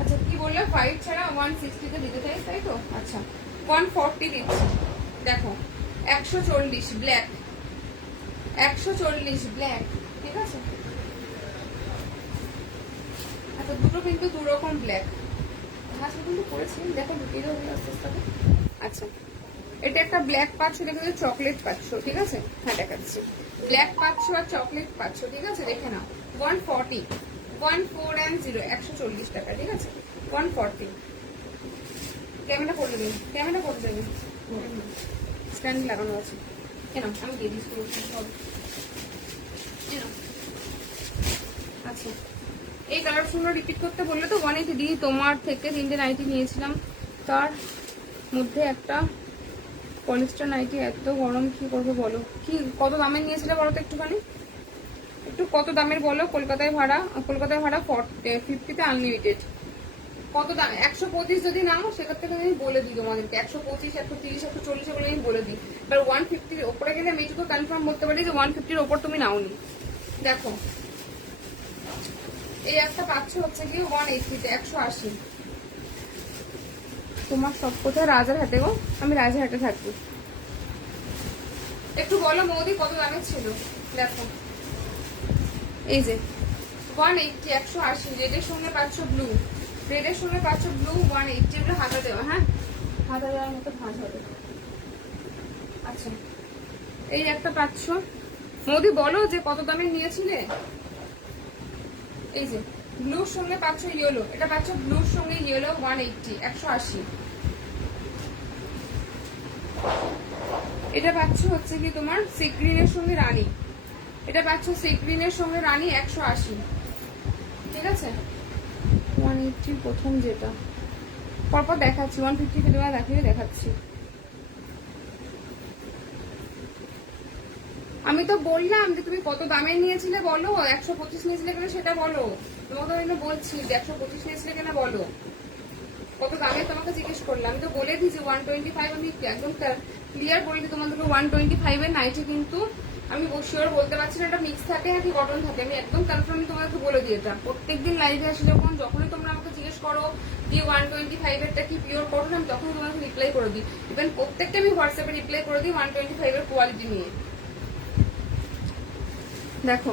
আচ্ছা, কি বললে হোয়াইট ছাড়া 160-তে দিতে চাই, তাই তো। আচ্ছা, 140 দিচ্ছি, দেখো 140 ব্ল্যাক, 140 ব্ল্যাক, ঠিক আছে। আচ্ছা, দুটো কিন্তু দুরকম ব্ল্যাক, আচ্ছা কিন্তু পরেছি, দেখো ঢুকিয়ে দেবো আস্তে আস্তে। আচ্ছা, এটা একটা ব্ল্যাক পাচ্ছ, দেখো চকলেট পাচ্ছ, ঠিক আছে, হ্যাঁ দেখাচ্ছি, ব্ল্যাক পাচ্ছ আর চকলেট পাচ্ছ, ঠিক আছে, দেখে নাও 140, 14 and 0, 140 টাকা, ঠিক আছে, 140। ক্যামেরা করে দেবে, স্ট্যান্ড লাগানো আছে, কেন আমি দিয়ে দিচ্ছি। আচ্ছা, এই কালার শুনো রিপিট করতে বললে তো 180 দিই, তোমার থেকে 3টে নাইটি নিয়েছিলাম, তার মধ্যে একটা পলিস্টার নাইটি, এত গরম কি করবো বলো। কি কত দামের নিয়েছিলে বলো তো একটুখানি, একটু কত দামের বলো। কলকাতায় ভাড়া 50-তে আনলিমিটেড, কত দাম? 125 যদি নাও সেক্ষেত্রে আমি বলে দিই তোমাদেরকে, 125, 130, 140 এগুলো আমি বলে দিই। এবার 150-র ওপরে গেলে আমি এটুকু কনফার্ম বলতে পারি যে 150-র ওপর তুমি নাওনি। দেখো এই একটা পাচ্ছ হচ্ছে কি 180-তে, 180। তোমার সব কোথায়? রাজারহাটে গো, আমি রাজারহাটে থাকি। একটু বলো মৌদি কত দামের ছিল। দেখো এই যে 180, 180, রেডের সঙ্গে পাচ্ছ ব্লু, 180, এগুলো হাতা দেওয়া, হ্যাঁ হাতা দেওয়ার মতো ভাঁজ হবে। আচ্ছা, এই একটা পাচ্ছ, মোদি বলো যে কত দামের নিয়েছিলে। এই যে ব্লুর সঙ্গে পাচ্ছ ইয়েলো, এটা পাচ্ছ ব্লুর সঙ্গে ইয়েলো 180, 180। এটা পাচ্ছ হচ্ছে কি তোমার সি গ্রিনের সঙ্গে রানী, এটা পাচ্ছ সি গ্রিনের সঙ্গে রানী 180, ঠিক আছে। 180 প্রথম যেটা, পরপর দেখাচ্ছি, 150 কে তোমার দেখাচ্ছি। আমি তো বললাম যে তুমি কত দামের নিয়েছিলে বলো, 125 নিয়েছিলে কিনা সেটা বলো। তোমাকে আমি বলছি যে 125 নিয়েছিলে কিনা বলো, কত দামে তোমাকে জিজ্ঞেস করলাম। আমি তো বলে দিয়েছি 125, আমি একদম ক্লিয়ার বলে দিই তোমাদেরকে 125-এর নাইটি, কিন্তু আমি শিওর বলতে পারছি না এটা মিক্স থাকে নাকি কটন থাকে, আমি একদম কনফার্ম তোমাদেরকে বলে দিয়েছিলাম। প্রত্যেকদিন লাইভে আসি যখনই তোমরা আমাকে জিজ্ঞেস করো যে 125-এরটা কি পিওর কটন, আমি তখন তোমাকে রিপ্লাই করে দিই, ইভেন প্রত্যেকটা আমি হোয়াটসঅ্যাপে রিপ্লাই করে দিই 125 এর কোয়ালিটি নিয়ে। দেখো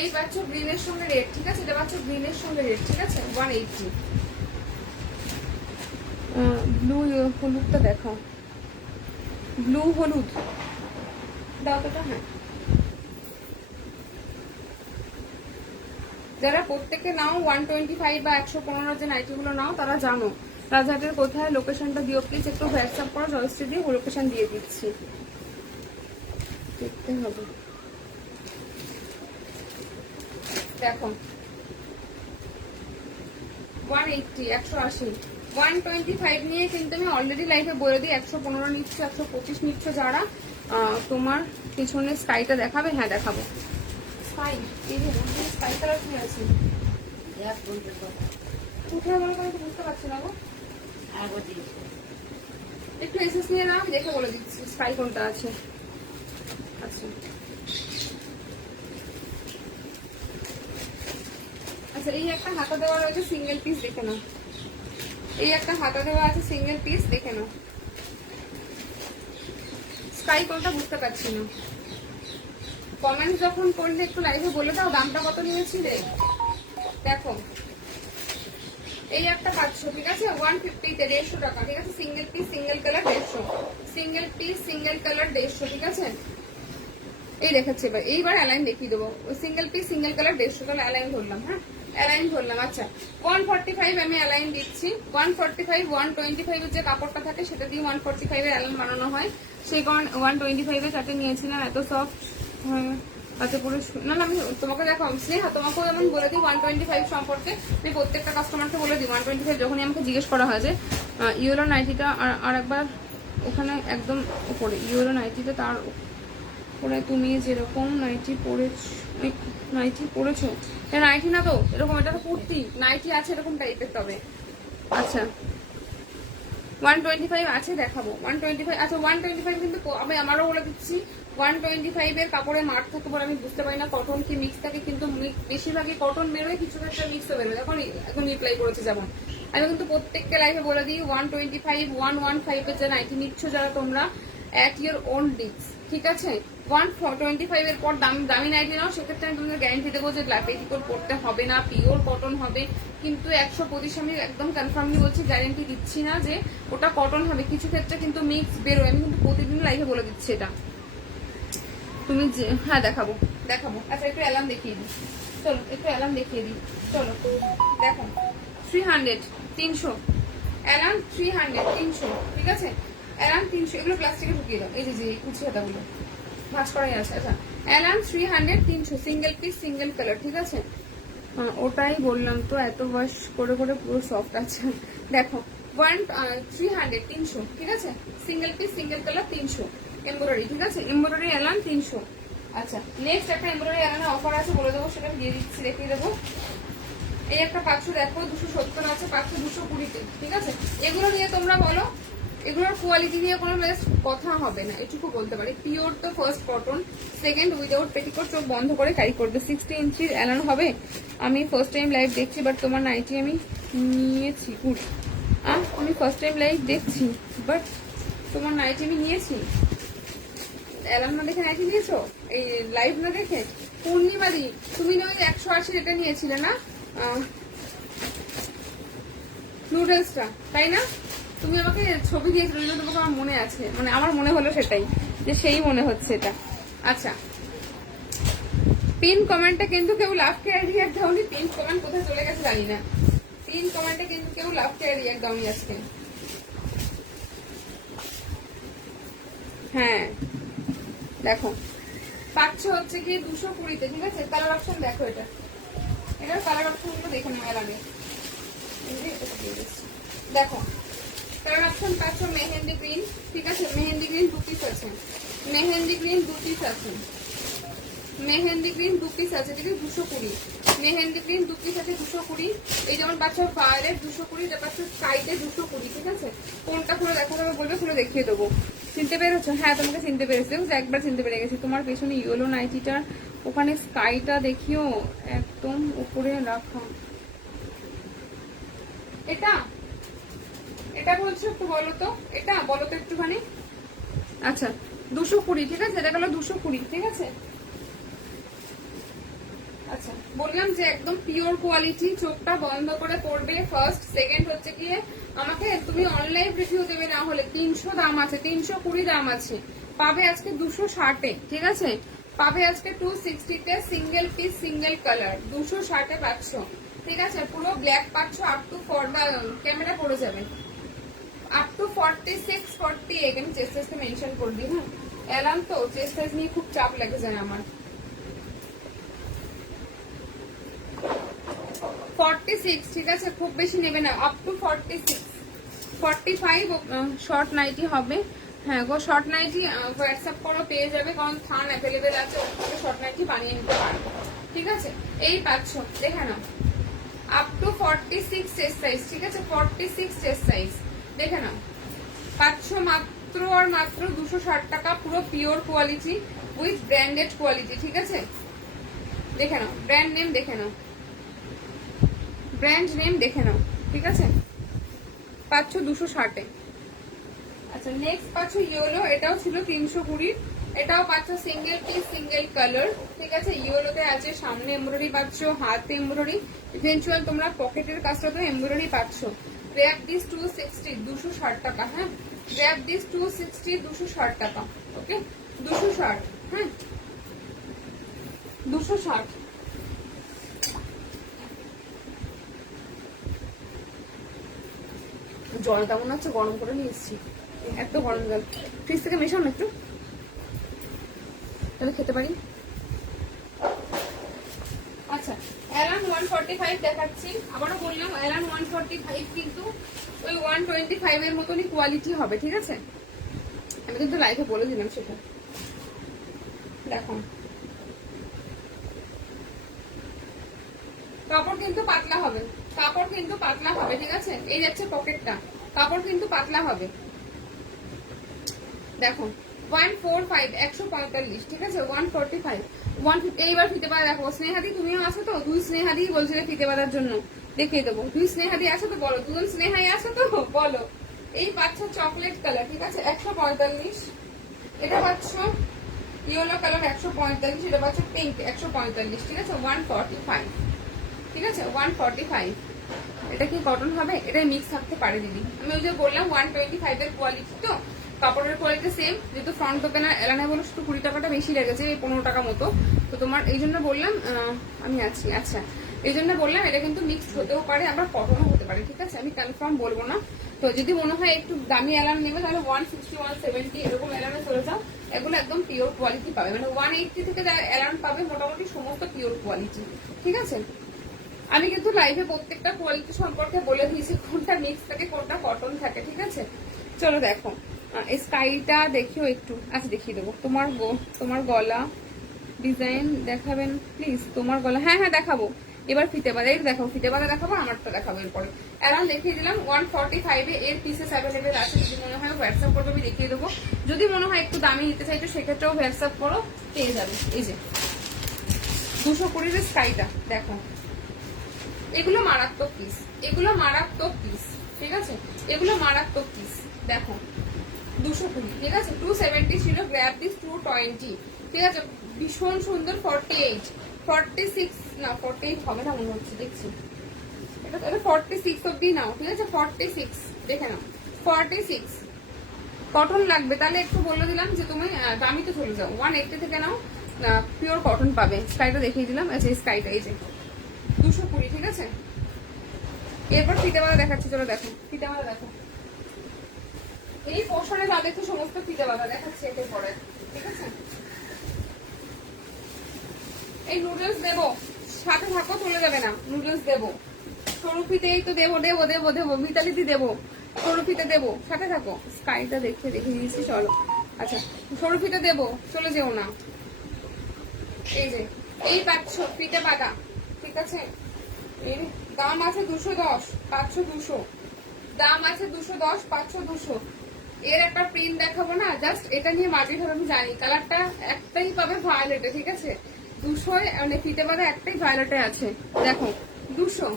এই পাচ্ছ গ্রিনের সঙ্গে রেড, ঠিক আছে, এটা পাচ্ছ গ্রিনের সঙ্গে রেড, ঠিক আছে, 180। ব্লু হলুদটা দেখো, ব্লু হলুদ দাও তো, হ্যাঁ। যারা প্রত্যেকে নাও 125 বা 115 যে নাইটিগুলো নাও তারা জানো রাজহাটের কোথায়, লোকেশনটা দিও প্লিজ, একটু হোয়াটসঅ্যাপ করো, জয়শ্রী দিয়ে লোকেশন দিয়ে দিচ্ছি, দেখতে হবে। দেখো 180, 180, 125 নিয়ে কিন্তু আমি অলরেডি লাইভে বলে দিই 115 নিচ্ছ, 125 নিচ্ছ যারা, তোমার পিছনে স্কাইটা দেখাবে, হ্যাঁ দেখাবো। স্কাই এই যে স্কাই কালার কি আছে, কোথায় বলো তো, বুঝতে পারছি না গো, একটু এসএস নিয়ে নাও, আমি দেখে বলে দিচ্ছি স্কাই কোনটা আছে। আচ্ছা আচ্ছা, এই একটা হাতা দেওয়া রয়েছে সিঙ্গেল পিস, দেখে নাও, এই একটা হাতা দেওয়া আছে সিঙ্গেল পিস, দেখে নাও। স্কাই কোনটা বুঝতে পারছি না, কমেন্ট যখন করলে একটু লাইভে বলে দাও দামটা কত নিয়েছিলে। দেখো এই একটা পাচ্ছ, ঠিক আছে, 150 তে 150 টাকা, ঠিক আছে, single piece single colour 150, single piece single colour 150, ঠিক আছে। এই দেখাচ্ছে এবার, এইবার অ্যালাইন দেখিয়ে দেবো, সিঙ্গেল পিস সিঙ্গেল কালার 150, তাহলে অ্যালাইন ধরলাম, হ্যাঁ অ্যালাইন ধরলাম। আচ্ছা 145 আমি অ্যালাইন দিচ্ছি, 145, 125 এর যে কাপড়টা থাকে সেটা দিয়ে 145 এর অ্যালাইন বানানো হয়, সেই কারণে 125 এর চারটে নিয়েছিলাম, এত সফট হাতে পরে না না। আমি তোমাকে দেখো স্নেহা, তোমাকেও যেমন বলে দিই 125 সম্পর্কে, আমি প্রত্যেকটা কাস্টমারকে বলে দিই 125, যখনই আমাকে জিজ্ঞেস করা হয় যে ইয়েলো নাইটিটা আর একবার ওখানে একদম উপরে ইয়েলো নাইটিটা, তার পরে তুমি যেরকম নাইটি পরেছো, এটা নাইটি না তো, এরকম, এটা তো কুর্তি, নাইটি আছে এরকম টাইপের, তবে আচ্ছা 125 আছে, দেখাবো 125। আচ্ছা 125 কিন্তু আমি আমারও বলে দিচ্ছি 125 এর কাপড়ে মাঠ থাকে বলে আমি বুঝতে পারি না কটন কি মিক্স থাকে, কিন্তু বেশিরভাগই কটন বেরোয়, কিছু ক্ষেত্রে মিক্সও বেরোয়, এখন এখন রিপ্লাই করেছে যেমন। আমি কিন্তু প্রত্যেককে লাইভে বলে দিই 125, 115 এর যে নাইটি নিচ্ছ যারা তোমরা, অ্যাট ইয়োর ওন রিস্ক, ঠিক আছে। 125 এর পর দামি নাইটি নাও, সেক্ষেত্রে আমি তোমাদের গ্যারান্টি দেবো যে পেটিকোট পরতে হবে না, পিওর কটন হবে, কিন্তু 125 আমি একদম কনফার্মলি বলছি, গ্যারান্টি দিচ্ছি না যে ওটা কটন হবে, কিছু ক্ষেত্রে কিন্তু মিক্স বেরোয়, আমি কিন্তু প্রতিদিন লাইভে বলে দিচ্ছি এটা। তুমি যে হ্যাঁ দেখাবো দেখাবো। আচ্ছা একটু অ্যালার্ম দেখিয়ে দিই, চলো একটু অ্যালার্ম দেখিয়ে দিই, চলো দেখো 300, 300 অ্যালার্ম, 300, 300, ঠিক আছে, অ্যালার্ম 300, এগুলো প্লাস্টিকে ঢুকিয়ে দাও, এই যে কুচি হাতাগুলো ভাঁজ করাই আছে। আচ্ছা alarm 300, 300 single piece single colour, ঠিক আছে, ওটাই বললাম তো, এত ওয়াশ করে করে পুরো সফট আছে। দেখো 300, 300, ঠিক আছে, single piece single colour 300, embroidery, ঠিক আছে, এমব্রয়ডারি অ্যালার্ম 300। আচ্ছা নেক্সট একটা এমব্রয়ডারি অ্যালার্মের অফার আছে, বলে দেবো, সেটা আমি দিয়ে দিচ্ছি, দেখিয়ে দেবো। এই একটা 500 দেখো, 270 আছে, 500 220-তে, ঠিক আছে। এগুলো নিয়ে তোমরা বলো, এগুলোর কোয়ালিটি নিয়ে কোনো কথা হবে না, এটুকু বলতে পারি, পিওর তো first cotton, second without petticoat, চোখ বন্ধ করে ক্যারি করবে, 60 ইঞ্চির অ্যালার্ম হবে। আমি ফার্স্ট টাইম লাইভ দেখছি, বাট তোমার নাইটি আমি নিয়েছি, গুড, আমি ফার্স্ট টাইম লাইভ দেখছি, বাট তোমার নাইটি আমি নিয়েছি, অ্যালার্ম না দেখে নাইটি নিয়েছো, এই লাইভ না দেখে। পূর্ণিমাদি তুমি না ওই 180 এটা নিয়েছিলে না, নুডলসটা, তাই না? তুমি আমাকে ছবি দিয়েছিলে, তোমাকে আমার মনে আছে, মানে আমার মনে হলো সেটাই, যে সেই মনে হচ্ছে এটা। আচ্ছা পিন কমেন্টে কিন্তু কেউ লাভ কেয়ার রিয়াক্ট দাওনি, পিন কমেন্ট কোথায় চলে গেছে জানি না, পিন কমেন্টে কিন্তু কেউ লাভ কেয়ার রিয়াক্ট দাওনি আজকে। হ্যাঁ দেখো পাচ্ছ হচ্ছে কি 220-তে, ঠিক আছে, কালার অপশন দেখো, এটার কালার অপশন গুলো দেখে নেওয়া লাগে, দেখো কালার অপশন পাচ্ছ মেহেন্দি গ্রিন, ঠিক আছে, মেহেন্দি গ্রিন 2 পিস আছে, মেহেন্দি গ্রিন 2 পিস আছে, মেহেন্দি গ্রিন 2 পিস আছে, ঠিক আছে, 220, মেহেন্দি গ্রিন 2 পিস আছে 220, এই যেমন পাচ্ছ ভায়োলেট 220, এটা পাচ্ছ স্কাইতে 220, ঠিক আছে। কোনটা খুলে দেখাতে হবে বলবে, খুলে দেখিয়ে দেবো। চিনতে পেরেছো? হ্যাঁ তোমাকে চিনতে পেরেছি, একবার চিনতে পেরে গেছি। তোমার পেছনে ইয়েলো নাইটিটার ওখানে স্কাইটা দেখিও একদম উপরে রাখা, এটা এটা বলছো একটু বলো তো, এটা বলো তো একটুখানি। আচ্ছা 220, ঠিক আছে, এটা গেল 220, ঠিক আছে। আচ্ছা বললাম যে একদম পিওর কোয়ালিটি, চোখটা বন্ধ করে পড়বে ফার্স্ট। সেকেন্ড হচ্ছে গিয়ে আমাকে তুমি অনলাইন রিভিউ দেবে, না হলে 300 দাম আছে, 320 দাম আছে, পাবে আজকে 260-এ, ঠিক আছে। পাবে আজকে 260-তে সিঙ্গেল পিস সিঙ্গেল কালার, 260-এ পাচ্ছ, ঠিক আছে। পুরো ব্ল্যাক পাচ্ছ আপ টু ক্যামেরা পড়ে যাবে আপ টু 46, 48। আমি চেস্ট সাইজটা মেনশন করবি, হ্যাঁ এলাম তো চেস্ট সাইজ নিয়ে খুব চাপ লেগে যায় আমার। 46, ঠিক আছে, খুব বেশি নেবে না, আপ টু 46, 45 শর্ট নাইটি হবে। হ্যাঁ গো শর্ট নাইটি হোয়াটসঅ্যাপ করো, পেয়ে যাবে, কারণ থান অ্যাভেলেবেল আছে, ওখানে শর্ট নাইটি বানিয়ে নিতে পারবো, ঠিক আছে। এই পাচ্ছ, দেখে নাও, আপ টু 46 চেস্ট সাইজ, ঠিক আছে, 46 চেস্ট সাইজ, দেখে নাও। পাচ্ছ মাত্র আর মাত্র 260 টাকা, পুরো pure quality with branded quality, ঠিক আছে। দেখে নাও, ব্র্যান্ড নেম দেখে নাও, ব্র্যান্ড নেম দেখে নাও, ঠিক আছে। পাচ্ছ 260-এ। আচ্ছা নেক্সট পাচ্ছ ইয়েলো, এটাও ছিল 320, এটাও পাচ্ছ সিঙ্গেল পিস সিঙ্গেল কালার, ঠিক আছে। ইয়েলোতে আছে, সামনে এমব্রয়ডারি পাচ্ছ, হাতে এমব্রয়ডারি, ইভেন্চুয়াল তোমরা পকেটের কাজটা তো এমব্রয়ডারি পাচ্ছ। গ্র্যাব দিস 260, 260 টাকা, হ্যাঁ গ্র্যাব দিস 260, 260 টাকা, ওকে 260, হ্যাঁ 260। জল তেমন হচ্ছে, গরম করে নিয়ে এসেছি, এত গরম জল, ফ্রিজ থেকে মেশাও না একটু, তাহলে খেতে পারি। আচ্ছা অ্যালান 145 দেখাচ্ছি, আবারও বললাম অ্যালান 145 কিন্তু ওই 125 এর মতনই কোয়ালিটি হবে, ঠিক আছে। আমি কিন্তু লাইভে বলে দিলাম সেটা। দেখো কাপড় কিন্তু পাতলা হবে, কাপড় কিন্তু পাতলা হবে, ঠিক আছে। এই যাচ্ছে পকেটটা, কাপড় কিন্তু পাতলা হবে। দেখো 145, 145, ঠিক আছে, 145, 150। এইবার ফিতে পাতা দেখো, স্নেহাদি তুমিও আছো তো, দুই স্নেহাদি বলছিলে ফিতে পাতার জন্য, দেখিয়ে দেবো। দুই স্নেহাদি আছো তো বলো, দুজন স্নেহাই আছো তো বলো। এই পাচ্ছ চকলেট কালার, ঠিক আছে, 145। এটা পাচ্ছ ইয়েলো কালার 145, এটা পাচ্ছ পিঙ্ক 145, ঠিক আছে, 145, ঠিক আছে 145। এটা কি কটন হবে? এটা মিক্স থাকতে পারে দিদি, আমি ওই যে বললাম 125 এর কোয়ালিটি তো, কাপড়ের কোয়ালিটি সেম, যেহেতু ফ্রন্ট ওপেনার এলানে বলো শুধু 20 টাকাটা বেশি লেগেছে, 15 টাকা মতো, তো তোমার এই জন্য বললাম আমি আছি। আচ্ছা এই জন্য বললাম এটা কিন্তু মিক্সড হতেও পারে, আবার কটনও হতে পারে, ঠিক আছে, আমি কনফার্ম বলবো না। তো যদি মনে হয় একটু দামি এলান নেবে তাহলে 160, 170 এরকম এলানে চলে যাও, এগুলো একদম পিওর কোয়ালিটি পাবে, মানে 180 থেকে যা এলান পাবে মোটামুটি সমস্ত পিওর কোয়ালিটি, ঠিক আছে। আমি কিন্তু লাইভে প্রত্যেকটা কোয়ালিটি সম্পর্কে বলে দিয়েছি, কোনটা মিক্স থাকে কোনটা কটন থাকে, ঠিক আছে। চলো দেখো স্কাইটা দেখিও একটু, আচ্ছা দেখিয়ে দেবো। তোমার গলা ডিজাইন দেখাবেন প্লিজ, তোমার গলা, হ্যাঁ হ্যাঁ দেখাবো। এবার ফিতে বাঁধা, এই দেখাবো, ফিতে বাঁধা দেখাবো, আমারটা দেখাবো এরপরে। অ্যারাউন্ড দেখিয়ে দিলাম 145 এর পিসেস অ্যাভেলেবেল আছে, যদি মনে হয় হোয়াটসঅ্যাপ করবে, আমি দেখিয়ে দেবো। যদি মনে হয় একটু দামি নিতে চাইতো সেক্ষেত্রেও হোয়াটসঅ্যাপ করো, পেয়ে যাবে। এই যে 220 স্কাইটা দেখো, এগুলো মারাত্মক পিস, এগুলো মারাত্মক পিস, ঠিক আছে, এগুলো মারাত্মক পিস। দেখো 220, ঠিক আছে, 270 ছিল, গ্র্যাব দিস 220, ঠিক আছে, ভীষণ সুন্দর। 48, 46 না 48 হবে না মনে হচ্ছে, দেখছি এটা 46 অব্দি নাও, ঠিক আছে, 46 দেখে নাও, 46 কটন লাগবে তাহলে একটু বলে দিলাম যে তুমি দামি তো চলে যাও, 180 থেকে নাও, পিওর কটন পাবে। স্কাইটা দেখিয়ে দিলাম, আচ্ছা স্কাইটা এই যে 220, ঠিক আছে। এরপর ফিতেবালা দেখাচ্ছি, চলো দেখো ফিতেবালা দেখো, এই পোর্শনে যা দেখো সমস্ত ফিতেবালা দেখাচ্ছি একের পরে, ঠিক আছে। এই নুডলস দেবো, সাথে থাকো চলে যাবে না, নুডলস দেবো, সরু ফিতেই তো দেবো, দেবো দেবো দেবো, মিতালিদি দেবো, সরু ফিতে দেবো, সাথে থাকো। স্কাইটা দেখে দিয়েছি, চলো। আচ্ছা সরু ফিতে দেবো, চলে যেও না। এই যে এই পাচ্ছ ফিতে বাঁধা, ঠিক আছে, এর দাম আছে 210, পাচ্ছ 200, দাম আছে 210, পাচ্ছ 200। এর একটা প্রিন্ট দেখাবো না, জাস্ট এটা নিয়ে মার্কেট হবে, আমি জানি কালারটা একটাই পাবে ভায়োলেটে, ঠিক আছে, 200 মানে ফিতে বাঁধা একটাই ভায়োলেটে আছে, দেখো 200,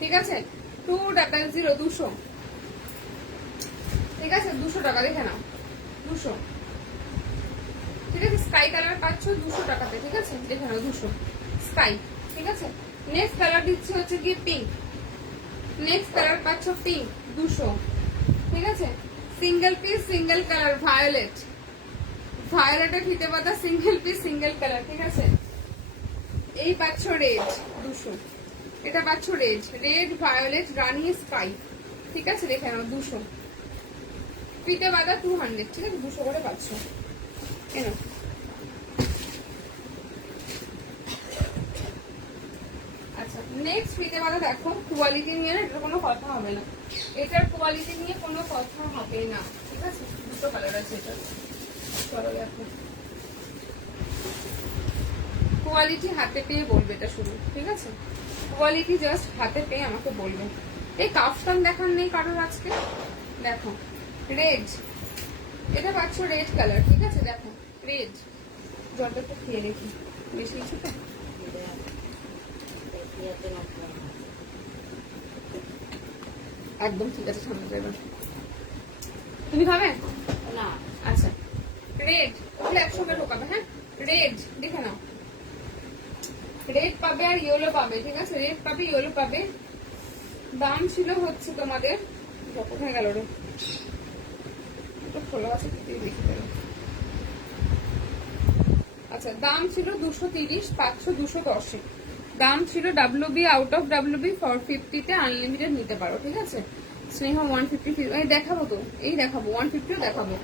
ঠিক আছে, 200, 200 ঠিক আছে 200 টাকা, দেখে নাও 200, ঠিক আছে। স্কাই কালার পাচ্ছ 200 টাকাতে, ঠিক আছে, দেখে নাও 200 স্কাই, ঠিক আছে। নেক্সট কালার দিচ্ছি হচ্ছে কি পিঙ্ক, নেক্সট কালার পাচ্ছ পিঙ্ক 200, ঠিক আছে। Single piece single colour violet, ভায়োলেটের ফিতে পাতা সিঙ্গেল পিস সিঙ্গেল কালার, ঠিক আছে। এই পাচ্ছ রেড 200, এটা পাচ্ছ রেড, রেড ভায়োলেট রানি স্কাই, ঠিক আছে, দেখে নাও 200, ফিতে পাতা 200, ঠিক আছে, 200 করে পাচ্ছ। কেন আচ্ছা, নেক্সট ফিতে পাতা দেখো, কোয়ালিটি নিয়ে না এটা কোনো কথা হবে না, এটার কোয়ালিটি নিয়ে কোনো কথা হবে না, ঠিক আছে। দুটো কালার আছে এটা, চলো দেখো কোয়ালিটি হাতে পেয়ে বলবে এটা শুধু, ঠিক আছে। কোয়ালিটি জাস্ট হাতে পেয়ে আমাকে বলবে। এই কাফতান দেখার নেই কারোর আজকে, দেখো রেড, এটা পাচ্ছ রেড কালার, ঠিক আছে, দেখো রেড, জলটা একটু খেয়ে রেখি, বেশি কিছু তো একদম ঠিক আছে, সামনে যাবে। তুমি খাবে না? আচ্ছা রেড, ওগুলো একসঙ্গে ঢোকাবে, হ্যাঁ রেড দেখে নাও, রেড পাবে আর ইয়েলো পাবে, ঠিক আছে, রেড পাবে ইয়েলো পাবে। দাম ছিল হচ্ছে তোমাদের, কোথায় গেল রে, খোলা আছে দেখি পেলো। আচ্ছা দাম ছিল 230, পাচ্ছ 210, দাম ছিল WB আউট অফ WB 450 তে আনলিমিটেড নিতে পারো, ঠিক আছে। স্নেহ 150 এই দেখাবো তো, এই দেখাবো 150ও দেখাবো।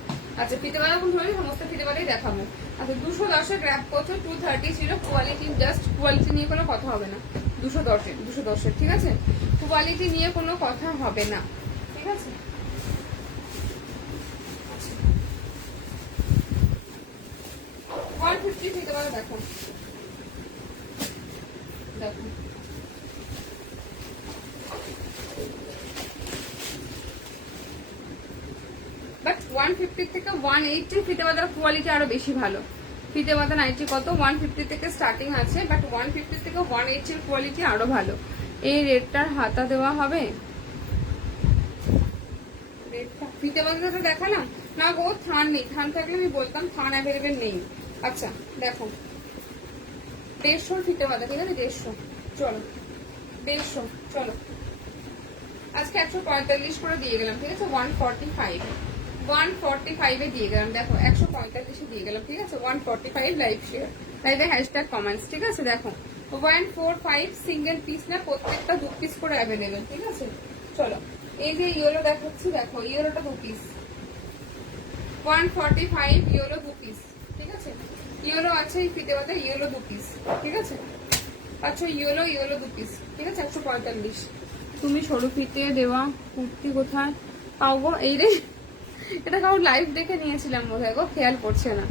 আচ্ছা ফিতে বালা কোন ধরনের সমস্ত ফিতে বালাই দেখাবো। আচ্ছা 210 গ্র্যাব করছো, 230 ছিল, কোয়ালিটি জাস্ট কোয়ালিটি নিয়ে কোনো কথা হবে না, 210 ঠিক আছে, কোয়ালিটি নিয়ে কোনো কথা হবে না, ঠিক আছে। 150 ফিতে বালা দেখো, দেখো বাট 150 থেকে 180 ফিতে বাঁধার কোয়ালিটি আরো বেশি ভালো। ফিতে বাঁধা নাইটি কত 150 থেকে স্টার্টিং আছে, বাট 150 থেকে 180 এর কোয়ালিটি আরো ভালো। এই রেটটার হাতা দেওয়া হবে, রেটটা ফিতে বাঁধাটা দেখালাম না গো, থান নেই, থান থাকলে আমি বলতাম, থান অ্যাভেলেবেল নেই। আচ্ছা দেখো 150 ফিতে বাঁধা, ঠিক আছে 150, চলো 150, চলো আজকে 145 করে দিয়ে গেলাম, ঠিক আছে 145 এ দিয়ে গেলাম, দেখো 145 এ দিয়ে গেলাম, ঠিক আছে 145 লাইভ শেয়ার, লাইভে হ্যাশট্যাগ কমেন্টস, ঠিক আছে। দেখো 145 সিঙ্গেল পিস না, প্রত্যেকটা 2 পিস করে অ্যাভেলেবেল, ঠিক আছে। চলো এই যে ইয়েলো দেখাচ্ছি, দেখো ইয়েলোটা 2 পিস, 145 ইয়েলো 2 পিস, ঠিক আছে। ইয়েলো আছে এই ফিতে বাঁধা, ইয়েলো 2 পিস, ঠিক আছে। আচ্ছা ইয়েলো 2 পিস, ঠিক আছে 145। তুমি সরু ফিতে দেওয়া কুর্তি কোথায় পাও গো? এই রে, এটা কারোর লাইভ দেখে নিয়েছিলাম বোধহয় গো, খেয়াল পড়ছে না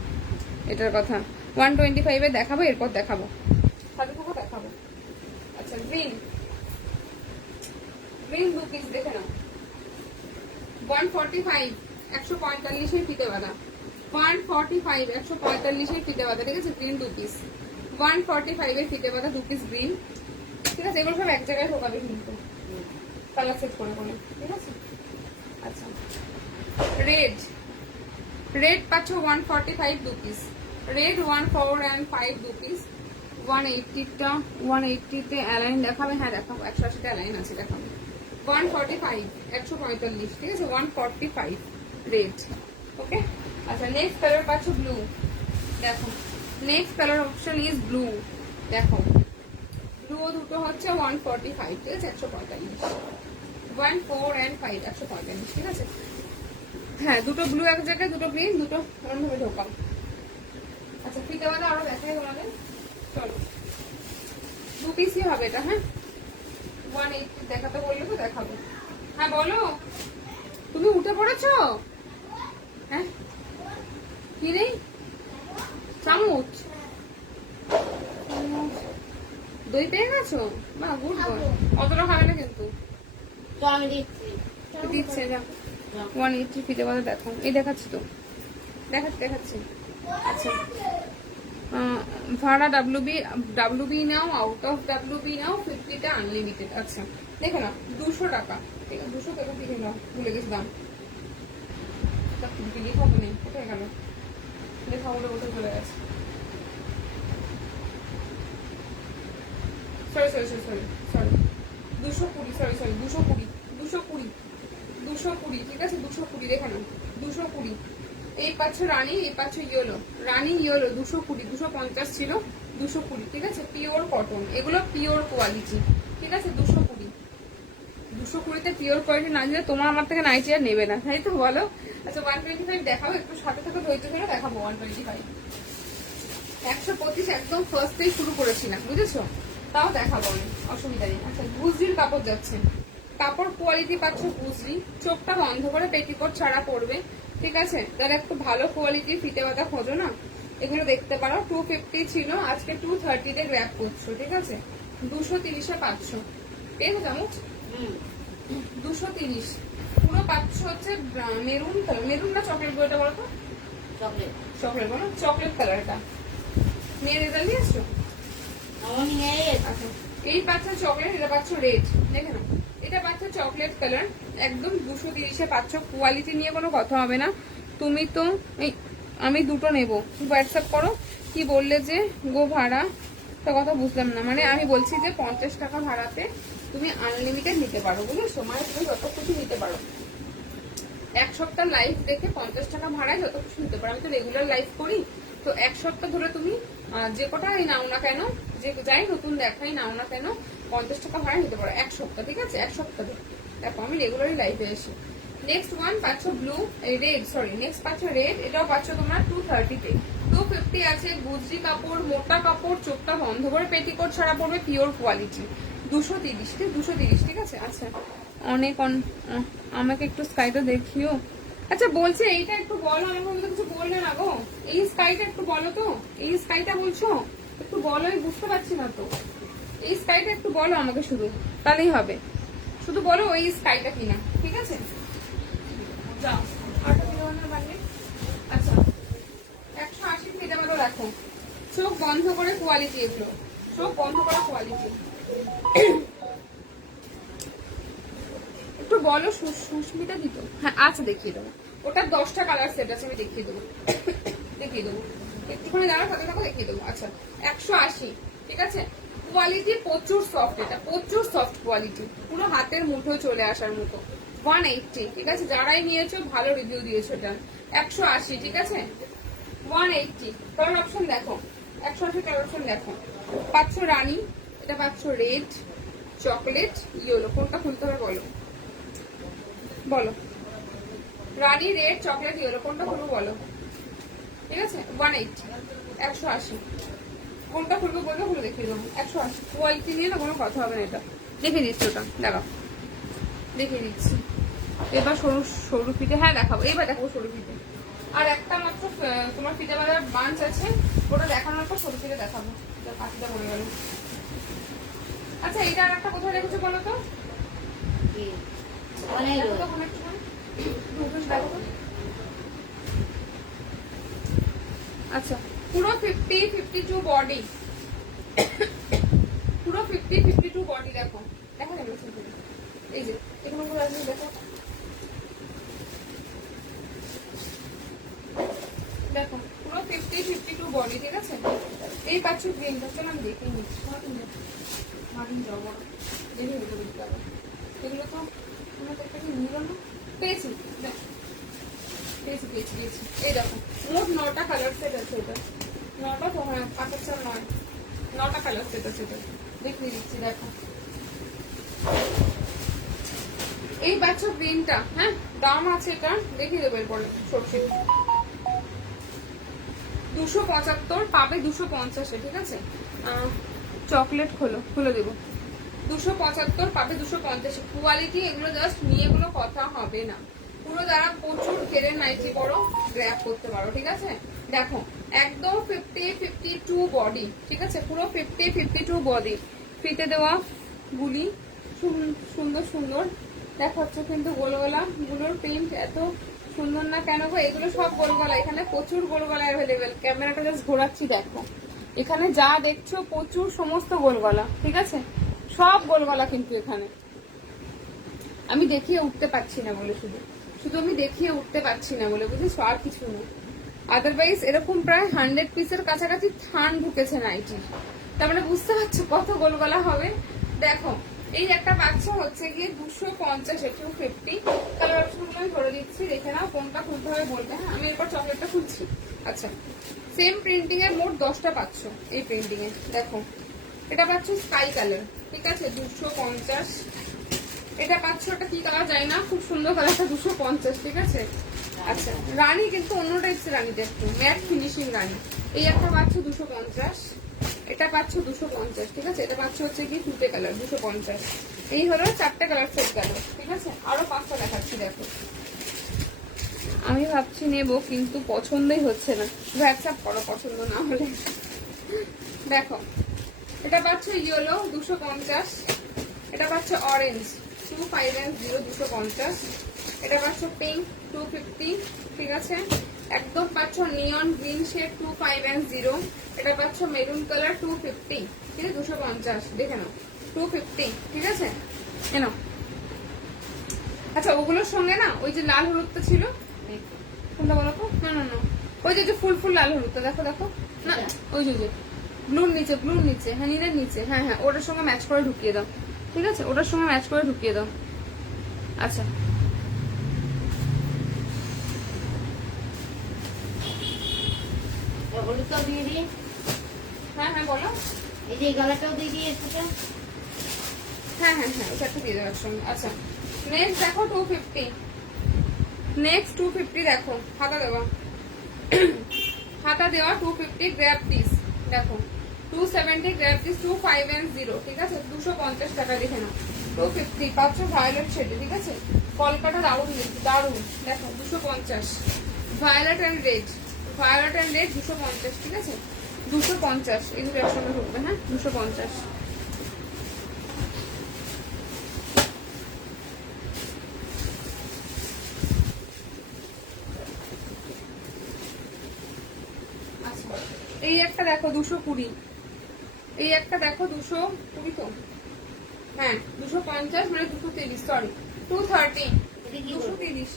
এটার কথা। 125 এ দেখাবো, এরপর দেখাবো সাথে থাকো, দেখাবো। আচ্ছা গ্রিন, গ্রিন 2 পিস দেখে নাও, 145 145 এর ফিতে বাঁধা, 145 145 এর ফিতে বাঁধা, ঠিক আছে, গ্রিন 2 পিস, 145 এর ফিতে বাঁধা 2 পিস গ্রিন, ঠিক আছে। এগুলো সব এক জায়গায় ঢোকাবে কিন্তু কালার সেট করে করে, ঠিক আছে। আচ্ছা রেড, রেড পাচ্ছ 145 2 পিস, রেড 145 2 পিস, 180টা 180 তে অ্যালাইন দেখাবে, হ্যাঁ দেখাবো, 180 তে অ্যালাইন আছে দেখাবো। 145 145, ঠিক আছে 145 রেড, ওকে। আচ্ছা নেক্সট কালার পাচ্ছ ব্লু, দেখো next colour option is blue, দেখো ব্লু দুটো হচ্ছে 145, ঠিক আছে 145, 1 4 and 5 145, ঠিক আছে। হ্যাঁ দুটো ব্লু এক জায়গায়, দুটো গ্রিন, দুটো অন্যভাবে ঢোকাও। আচ্ছা ফিতে বাঁধা আরো দেখাই তোমাদের, চলো 2 পিসই হবে এটা, হ্যাঁ 180 দেখাতে বললে তো দেখাবো। হ্যাঁ বলো, তুমি উঠে পড়েছো? হ্যাঁ কি নেই? চামচ, দই পেয়ে গেছো? বা গুড বয়, অতটা খাবে না কিন্তু, দিচ্ছে যা। 180 ফিতে বাঁধা দেখো, এই দেখাচ্ছি তো, দেখাচ্ছি। আচ্ছা ভাড়া WB নাও, আউট অফ WB নাও, 50টা আনলিমিটেড। আচ্ছা দেখো না 200 টাকা, ঠিক আছে 200 টাকা দিয়ে নাও, ভুলে গেছি দাম, দেখাবো বলে ওটা চলে গেছে। সরি 220 ঠিক আছে, 220 দেখে নাও, 220। এই পাচ্ছ রানী, এই পাচ্ছ ইয়েলো, রানী ইয়েলো 220, 250 ছিল, 220 ঠিক আছে। পিওর কটন, এগুলো পিওর কোয়ালিটি ঠিক আছে। 220তে পিওর কোয়ালিটি না দিলে তোমার আমার থেকে নাইটি আর নেবে না, তাই তো বলো। আচ্ছা 125 দেখাবো, একটু সাথে সাথে ধৈর্য ধরে দেখাবো। 125 125 একদম ফার্স্টেই শুরু করেছিলাম, বুঝেছো, তাও দেখাবো আমি, অসুবিধা নেই। আচ্ছা গুজরির কাপড় যাচ্ছে, কাপড় কোয়ালিটি পাচ্ছ গুজরি, চোখটা বন্ধ করে পেটিকোট ছাড়া পড়বে ঠিক আছে। যারা একটু ভালো কোয়ালিটির ফিতে বাঁধা খোঁজো না, এগুলো দেখতে পারো। 250 ছিল, আজকে 230 গ্র্যাব করছো ঠিক আছে। 230-এ পাচ্ছ, পেয়ে চামচ 230 পুরো পাচ্ছ হচ্ছে মেরুন কালার, মেরুন না চকলেট বলটা বলো তো, চকলেট বলো, চকলেট কালারটা মেয়ে রেজাল্ট নিয়ে এসছো। আচ্ছা এই পাচ্ছ চকলেট, এটা পাচ্ছ রেড, দেখে না, এটা পাচ্ছ চকলেট কালার, একদম 230-এ পাচ্ছ। কোয়ালিটি নিয়ে কোনো কথা হবে না। তুমি তো আমি দুটো নেবো, হোয়াটসঅ্যাপ করো। কি বললে যে গো ভাড়া, তো কথা বুঝলাম না, মানে আমি বলছি যে 50 টাকা ভাড়াতে তুমি আনলিমিটেড নিতে পারো, বুঝেছো, মানে তুমি যত কিছু নিতে পারো। এক সপ্তাহ লাইভ দেখে 50 টাকা ভাড়ায় যত কিছু নিতে পারো। আমি তো রেগুলার লাইভ করি, তো এক সপ্তাহ ধরে তুমি যে কটাই নাও না কেন, যে যাই নতুন দেখাই নাও না কেন, 50 টাকা ভাড়া নিতে পারো এক সপ্তাহ ঠিক আছে। এক সপ্তাহ ধরে দেখো আমি রেগুলারই লাইভে আসি। নেক্সট ওয়ান পাচ্ছ ব্লু, রেড সরি, নেক্সট পাচ্ছ রেড, এটাও পাচ্ছ তোমরা 230-তে। 250 আছে, গুজরি কাপড়, মোটা কাপড়, চোখটা বন্ধ করে পেটিকোট ছাড়া পড়বে, পিওর কোয়ালিটি। 230 ঠিক আছে। আচ্ছা অনেক আমাকে একটু স্কাইটা দেখিও। আচ্ছা বলছে এইটা একটু বলো, আমাকে তো কিছু বললে না গো, এই স্কাইটা একটু বলো তো, এই স্কাইটা বলছো একটু বলো, আমি বুঝতে পারছি না তো, এই স্কাইটা একটু বলো আমাকে, শুধু তাহলেই হবে, শুধু বলো ওই স্কাইটা কিনা ঠিক আছে। যাও আচ্ছা 180 ফিতে মতো রাখো, চোখ বন্ধ করে কোয়ালিটি, এগুলো চোখ বন্ধ করে কোয়ালিটি। একটু বলো সুস্মিতা দিত, হ্যাঁ আচ্ছা দেখিয়ে দেবো, ওটার 10টা কালার সেট আছে, আমি দেখিয়ে দেবো একটুখানি দাঁড়া, সাথে থাকো দেখিয়ে দেবো। আচ্ছা 180 ঠিক আছে। কোয়ালিটি প্রচুর সফট, এটা প্রচুর সফট কোয়ালিটি, পুরো হাতের মুঠোয় চলে আসার মতো। 180 ঠিক আছে, যারাই নিয়েছো ভালো রিভিউ দিয়েছো এটা। 180 ঠিক আছে, 180 কালার অপশন দেখো, 180 কালার অপশন দেখো। পাচ্ছ রানী, এটা পাচ্ছ রেড, চকলেট, ইয়েলো, কোনটা খুলতে হবে বলো, বলো রানী, রেড, চকলেট, ইয়েলো, কোনটা খুলবো বলো ঠিক আছে। 180 180 কোনটা খুলবো বলবো, খুলে দেখিয়ে দেবো। 180 কোয়ালিটি নিয়ে না কোনো কথা হবে না, এটা দেখিয়ে দিচ্ছি, ওটা দেখাও, দেখিয়ে দিচ্ছি। এবার সরু সরু ফিতে, হ্যাঁ দেখাবো, এবার দেখাবো সরু ফিতে। আর একটা মাত্র তোমার ফিতে বাজার বাঞ্চ আছে, ওটা দেখানোর পর সরু ফিতে দেখাবো, পাখিটা পড়ে গেল। আচ্ছা এটা আর একটা কোথায় রেখেছো বলো তো, আচ্ছা পুরো 50-52 বডি, পুরো 50-52 বডি দেখো, দেখা যাবে এই যে এগুলো দেখো, দেখো পুরো 50-52 বডি ঠিক আছে। এই পাচ্ছ গ্রিনটা, চলো আমি দেখে নিচ্ছি, এগুলো তো নিল না, পেয়েছি পেয়েছি পেয়েছি পেয়েছি। এই দেখো মোট 9টা কালার সেট আছে, এটা 9টা তো, হ্যাঁ 9টা কালার সেট আছে, এটা দেখিয়ে দিচ্ছি দেখো। এই পাচ্ছ গ্রিনটা, হ্যাঁ দাম আছে এটা দেখিয়ে দেবো এরপরে। সরষে 275 পাবে 250-এ ঠিক আছে। চকলেট খুলে দেবো, 275 পাবে 250-এ। কোয়ালিটি এগুলো জাস্ট নিয়ে কোনো কথা হবে না, পুরো যারা প্রচুর ঘেরের নাইটি পরো গ্র্যাব করতে পারো ঠিক আছে। দেখো একদম 50-52 বডি ঠিক আছে, পুরো 50-52 বডি, ফিতে দেওয়া গুলি সুন্দর সুন্দর দেখাচ্ছে, কিন্তু গোলগলা গুলোর প্রিন্ট এত সুন্দর না কেন গো, এগুলো সব গোলগলা, এখানে প্রচুর গোলগলা অ্যাভেলেবেল। ক্যামেরাটা জাস্ট ঘোরাচ্ছি দেখো, এখানে যা দেখছো প্রচুর সমস্ত গোলগলা ঠিক আছে, সব গোলগলা, কিন্তু এখানে আমি দেখিয়ে উঠতে পারছি না বলে, শুধু আমি দেখিয়ে উঠতে পারছি না বলে, বুঝেছো, আর কিছু নেই। আদারওয়াইজ এরকম প্রায় 100 পিসের কাছাকাছি থান ঢুকেছে নাইটি। তার মানে বুঝতে পারছো কত গোল গলা হবে। দেখো এই একটা বাচ্চা হচ্ছে গিয়ে 250 250 কালার অপশনগুলো আমি ধরে দিচ্ছি, দেখে নাও কোনটা খুলতে হবে বলতে। হ্যাঁ আমি এরপর চকলেটটা খুলছি। আচ্ছা সেম প্রিন্টিং এর মোট 10টা পাচ্ছ এই প্রিন্টিং এ। দেখো এটা পাচ্ছ স্কাই কালার, ঠিক আছে 250। এটা পাচ্ছ, ওটা কি কালার যায় না, খুব সুন্দর কালারটা 250, ঠিক আছে। আচ্ছা রানী কিন্তু অন্য টাইপস রানীটা একটু ম্যাট ফিনিশিং রানী। এই একটা পাচ্ছ 250, এটা পাচ্ছ 250, ঠিক আছে। এটা পাচ্ছ হচ্ছে কি তুতে কালার 250। এই হলো 4টে কালার সেট গেল, ঠিক আছে। আরো 5টা দেখাচ্ছি। দেখো আমি ভাবছি নেব কিন্তু পছন্দই হচ্ছে না, হোয়াটসঅ্যাপ করো পছন্দ না হলে। দেখো এটা পাচ্ছ ইয়েলো 250, এটা পাচ্ছ অরেঞ্জ 2550 250, এটা পাচ্ছ পিঙ্ক 250, ঠিক আছে। একদম পাচ্ছ নিয়ন গ্রিন শেড 2550, এটা পাচ্ছ মেরুন কালার 250, ঠিক আছে 250, দেখে নাও 250, ঠিক আছে এনো। আচ্ছা ওগুলোর সঙ্গে না ওই যে লাল হলুদটা ছিল, কোনটা বলো তো? না না না ওই যে ফুল ফুল লাল হলুদটা, দেখো দেখো না, ওই যে ব্লুর নিচে, ব্লুর নিচে, হ্যাঁ নীলের নিচে, হ্যাঁ হ্যাঁ ওটার সঙ্গে ম্যাচ করে ঢুকিয়ে দাও, ঠিক আছে ওটার সঙ্গে ম্যাচ করে ঢুকিয়ে দাও। আচ্ছা হলুদটাও দিয়ে দিই। হ্যাঁ হ্যাঁ বলো। এই যে গলাটাও দিয়ে দিই এর সাথে। হ্যাঁ হ্যাঁ হ্যাঁ ওটা দিয়ে দেওয়ার সঙ্গে। আচ্ছা নেক্সট দেখো 250, নেক্সট 250 দেখো হাতা দেওয়া, হাতা দেওয়া 250 গ্র্যাব পিস। দেখো 270 গ্র্যাব পিস 2550, ঠিক আছে 250 টাকা, দেখে নাও 250 পাচ্ছ ভায়োলেট শেডে, ঠিক আছে। কলকাতা দারুন দারুন, দেখো 250 violet and red, violet and red 250, ঠিক আছে 250। এই দুটো একসঙ্গে ঢুকবে, হ্যাঁ 250। এই একটা দেখো 220, এই একটা দেখো 220 তো, হ্যাঁ 250 মানে 230, সরি 230, 230।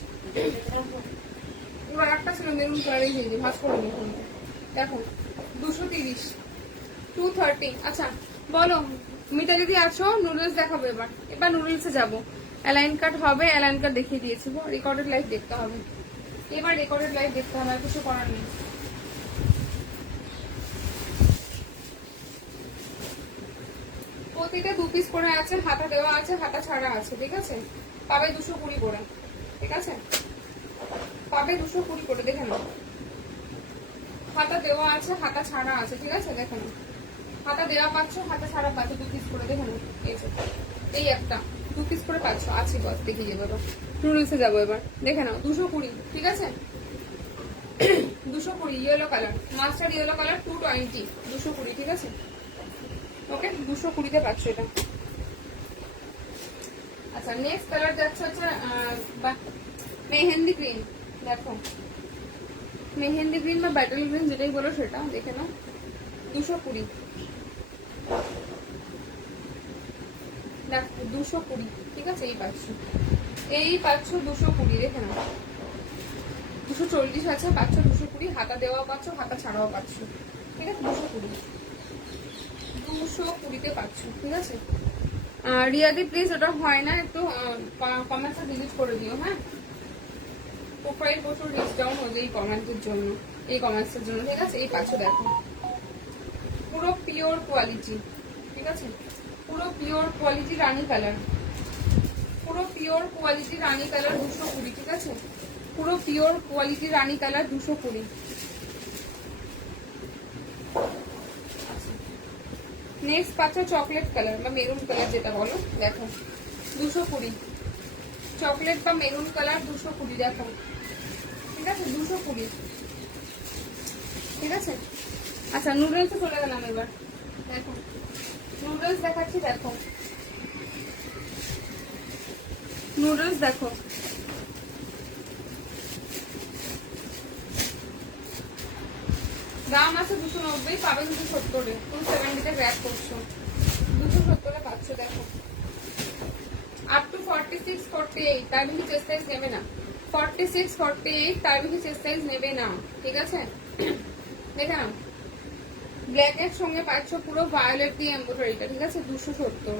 এবার একটা ছিল মেরুন কালারের, এই যে ভাঁজ করে নিই, দেখো 230 230। আচ্ছা বলো মিতা দিদি আছো? নুডলস দেখাবো এবার, এবার নুডলসে যাবো। অ্যালাইন কাট হবে, অ্যালাইন কাট দেখিয়ে দিয়েছি, রেকর্ডেড লাইভ দেখতে হবে, এবার রেকর্ডেড লাইভ দেখতে হবে, আর কিছু করার নেই। প্রতিটা 2 পিস করে আছে, হাতা দেওয়া আছে, হাতা ছাড়া আছে, ঠিক আছে। পাবে 220 করে, ঠিক আছে পাবে 220 করে, দেখে নাও হাতা দেওয়া আছে, হাতা ছাড়া আছে, ঠিক আছে দেখে নাও। হাতা দেওয়া পাচ্ছ, হাতা ছাড়া পাচ্ছ 2 পিস করে, দেখে নাও। এই একটা 2 পিস করে পাচ্ছ, আছে বস দেখিয়ে যাবো। এবার নুডলসে যাবো, এবার দেখে নাও 220, ঠিক আছে 220 yellow colour, mustard yellow colour 220, 220, ঠিক আছে ওকে 220-তে পাচ্ছ এটা। আচ্ছা নেক্সট কালার যাচ্ছে হচ্ছে মেহেন্দি গ্রিন। দেখো মেহেন্দি গ্রিন বা ব্যাটল গ্রিন যেটাই বলো সেটা, দেখে নাও 220, দেখো 220, ঠিক আছে এই পাচ্ছ, এই পাচ্ছ 220, দেখে নাও 240 আছে, পাচ্ছ 220, হাতা দেওয়া পাচ্ছ, হাতা ছাড়াও পাচ্ছ, ঠিক আছে 220-তে পাচ্ছ, ঠিক আছে। রিয়াদি প্লিজ ওটা হয় না, একটু কমেন্টটা ডিলিট করে দিও, হ্যাঁ প্রোফাইল প্রচুর রিচ ডাউন হয়ে যায় এই কমেন্টের জন্য, এই কমেন্টসের জন্য, ঠিক আছে। এই পাচ্ছ দেখো পুরো পিওর কোয়ালিটি, ঠিক আছে পুরো পিওর কোয়ালিটি রানী কালার, পুরো পিওর কোয়ালিটি রানী কালার 220, ঠিক আছে পুরো পিওর কোয়ালিটি রানী কালার 220। নেক্সট পাচ্ছ চকলেট কালার বা মেরুন কালার যেটা বলো, দেখো 220 চকলেট বা মেরুন কালার 220, দেখো ঠিক আছে 220, ঠিক আছে। আচ্ছা নুডলসে চলে গেলাম এবার, দেখো নুডলস দেখাচ্ছি, দেখো নুডলস দেখো দাম আছে 290, পাবে 270-এ, 270-তে গ্র্যাব করছো, 270-এ পাচ্ছ, দেখো আপ টু 46 48, তার বেশি চেষ্টায় নেবে না, 46 48 তার বেশি চেস্ট সাইজ নেবে না, ঠিক আছে? দেখে নাও, ব্ল্যাক এর সঙ্গে পাচ্ছ পুরো ভায়োলেট দিয়ে এমব্রয়ডারিটা, ঠিক আছে? 270।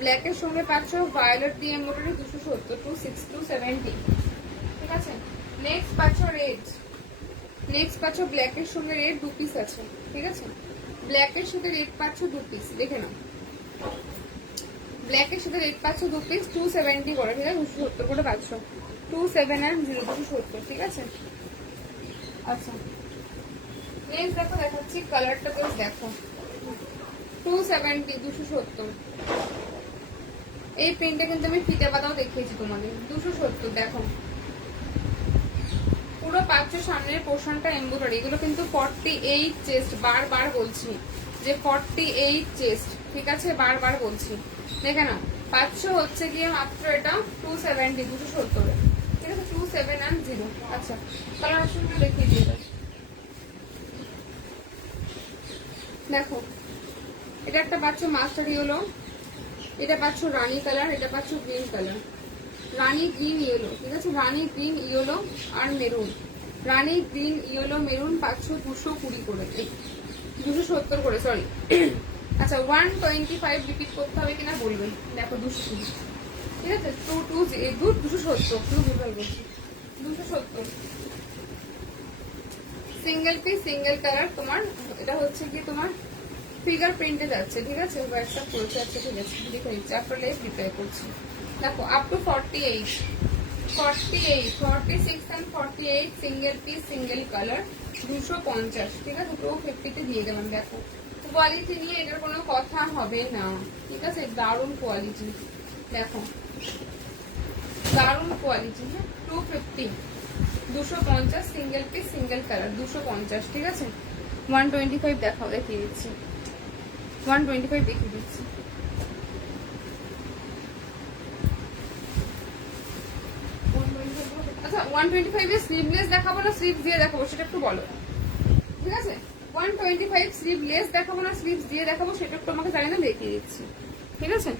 ব্ল্যাক এর সঙ্গে পাচ্ছ ভায়োলেট দিয়ে এমব্রয়ডারি 270, 270, ঠিক আছে? নেক্সট পাচ্ছ রেড, নেক্সট পাচ্ছ ব্ল্যাক এর সঙ্গে রেড 2 পিস আছে, ঠিক আছে? ব্ল্যাক এর সাথে রেড পাচ্ছ 2 পিস, দেখে নাও, ব্ল্যাক এর সাথে রেড পাচ্ছ 2 পিস, 270 করে, ঠিক আছে? 270 করে পাচ্ছ, 27 and 270, ঠিক আছে? আচ্ছা, নেক্সট দেখো, দেখাচ্ছি কালারটা, জাস্ট দেখো, 270, 270। এই প্রিন্টটা কিন্তু আমি ফিতে পাতাও দেখিয়েছি তোমাদের, 270। দেখো পুরো পাচ্ছ সামনের পোর্শনটা এমব্রয়ডারি, এগুলো কিন্তু 48 চেস্ট, বারবার বলছি যে 48 চেস্ট, ঠিক আছে? বারবার বলছি, দেখে নাও, পাচ্ছ হচ্ছে গিয়ে মাত্র এটা 270, 270, ঠিক আছে? 27 and 0। আচ্ছা, কালার অপশনটা দেখিয়ে দিয়ে দাও। দেখো, এটা একটা পাচ্ছ মাস্টার ইয়েলো, এটা পাচ্ছ রানী কালার, এটা পাচ্ছ গ্রিন কালার, রানী গ্রিন ইয়েলো, ঠিক আছে? রানী গ্রিন ইয়েলো আর মেরুন, রানী গ্রিন ইয়েলো মেরুন পাচ্ছ 220 করে, 270 করে, সরি। আচ্ছা, 125 রিপিট করতে হবে কিনা বলবেন। দেখো 220, ঠিক আছে? 270, শুধু ভুল বলছি, 270। সিঙ্গেল পিস সিঙ্গেল কালার, তোমার এটা হচ্ছে কি তোমার ফিগার প্রিন্টে যাচ্ছে, ঠিক আছে? হোয়াটসঅ্যাপ করেছে, আচ্ছা ঠিক আছে, দেখে নিচ্ছি, আফটার লাইফ রিপ্লাই করছি। দেখো up to 48, 48, 46 and 48 single piece single colour 250, ঠিক আছে? 250 দিয়ে দেবেন। দেখো কোয়ালিটি নিয়ে এটার কোনো কথা হবে না, ঠিক আছে? দারুণ কোয়ালিটি, দেখো দারুণ কোয়ালিটি, হ্যাঁ? 250, 250 সিঙ্গেল পিস সিঙ্গেল কালার 250, ঠিক আছে? 125 দেখাও, দেখিয়ে দিচ্ছি, 125 দেখিয়ে দিচ্ছি। আচ্ছা, 125 এর স্লিভলেস দেখাবো না স্লিভস দিয়ে দেখাবো, সেটা একটু বলো, ঠিক আছে? 125 স্লিভলেস দেখাবো না স্লিভস দিয়ে দেখাবো, সেটা একটু আমাকে জানি না, দেখিয়ে দিচ্ছি, ঠিক আছে?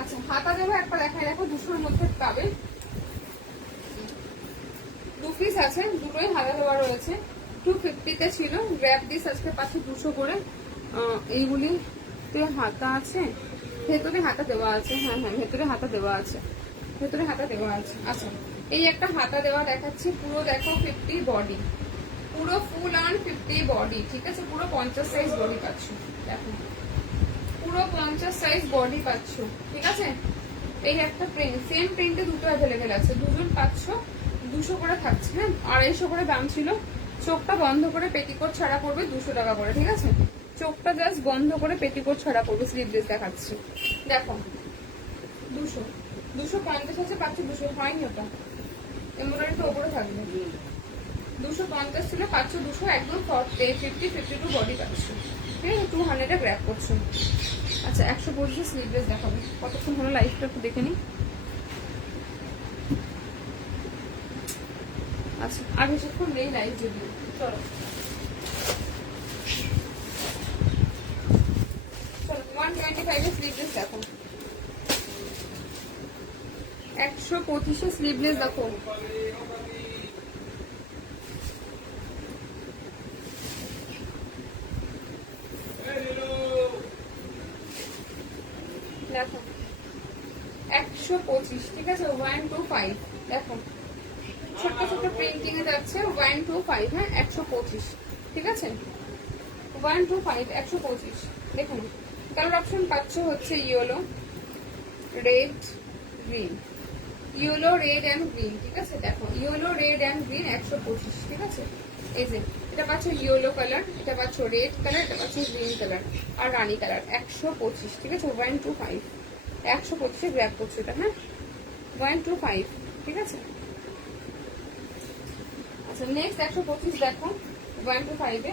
আচ্ছা, হাতা দেবো একটা, দেখায় দেখো 200-র মধ্যে পাবে, 2 পিস আছে, দুটোই হাতা দেওয়া রয়েছে, 250 ছিল, গ্র্যাব দিস আজকে পাচ্ছি 200 করে। এইগুলি হাতা আছে, ভেতরে হাতা দেওয়া আছে, হ্যাঁ হ্যাঁ ভেতরে হাতা দেওয়া আছে, ভেতরে হাতা দেওয়া আছে। আচ্ছা, এই একটা হাতা দেওয়া দেখাচ্ছি, পুরো দেখো 50 বডি, পুরো ফুল অন 50 বডি, ঠিক আছে? পুরো 50 সাইজ বডি পাচ্ছ, দেখো পুরো 50 সাইজ বডি পাচ্ছ, ঠিক আছে? এই একটা প্রিন্ট, সেম প্রিন্টে দুটো অ্যাভেলেবেল আছে, দুজন পাচ্ছ, 200 করে থাকছে, হ্যাঁ? 250 করে দাম ছিল। চোখটা বন্ধ করে পেটিকোট ছাড়া পড়বে 200 টাকা করে, ঠিক আছে? চোখটা জাস্ট বন্ধ করে পেটিকোট ছাড়া পড়বে, স্লিভলেস দেখাচ্ছি, দেখো 200, 250 আছে, পাচ্ছি 200, হয়নি ওটা, এমব্রয়ডারি তো ওপরে থাকবে, 250 ছিল, পাচ্ছ 200, একদম 50 52 বডি পাচ্ছ, ঠিক আছে? 200 গ্র্যাব করছো। আচ্ছা, 125 স্লিভলেস দেখাবো, কতক্ষণ হলো লাইফটা একটু দেখে নিই। আচ্ছা, আর বেশিক্ষণ নেই লাইভ যদিও, চলো চলো 125 এর স্লিভলেস দেখো, 125 স্লিভলেস দেখো, দেখো 125, ঠিক আছে? 125, দেখো ছোট্ট ছোট্ট প্রিন্টিং এ যাচ্ছে, 125, হ্যাঁ 125, ঠিক আছে? 125, 125, দেখুন কালার অপশন পাচ্ছ হচ্ছে yellow, red, green, yellow red and green, ঠিক আছে? দেখো ইয়েলো রেড এন্ড গ্রিন 125, ঠিক আছে? এই যে এটা পাচ্ছ ইয়েলো কালার, এটা পাচ্ছ রেড কালার, এটা পাচ্ছ গ্রিন কালার আর রানী কালার, 125, ঠিক আছে? 125, 125 গ্র্যাব করছো এটা, হ্যাঁ 125, ঠিক আছে? আচ্ছা, নেক্সট 125 দেখো, 125 এ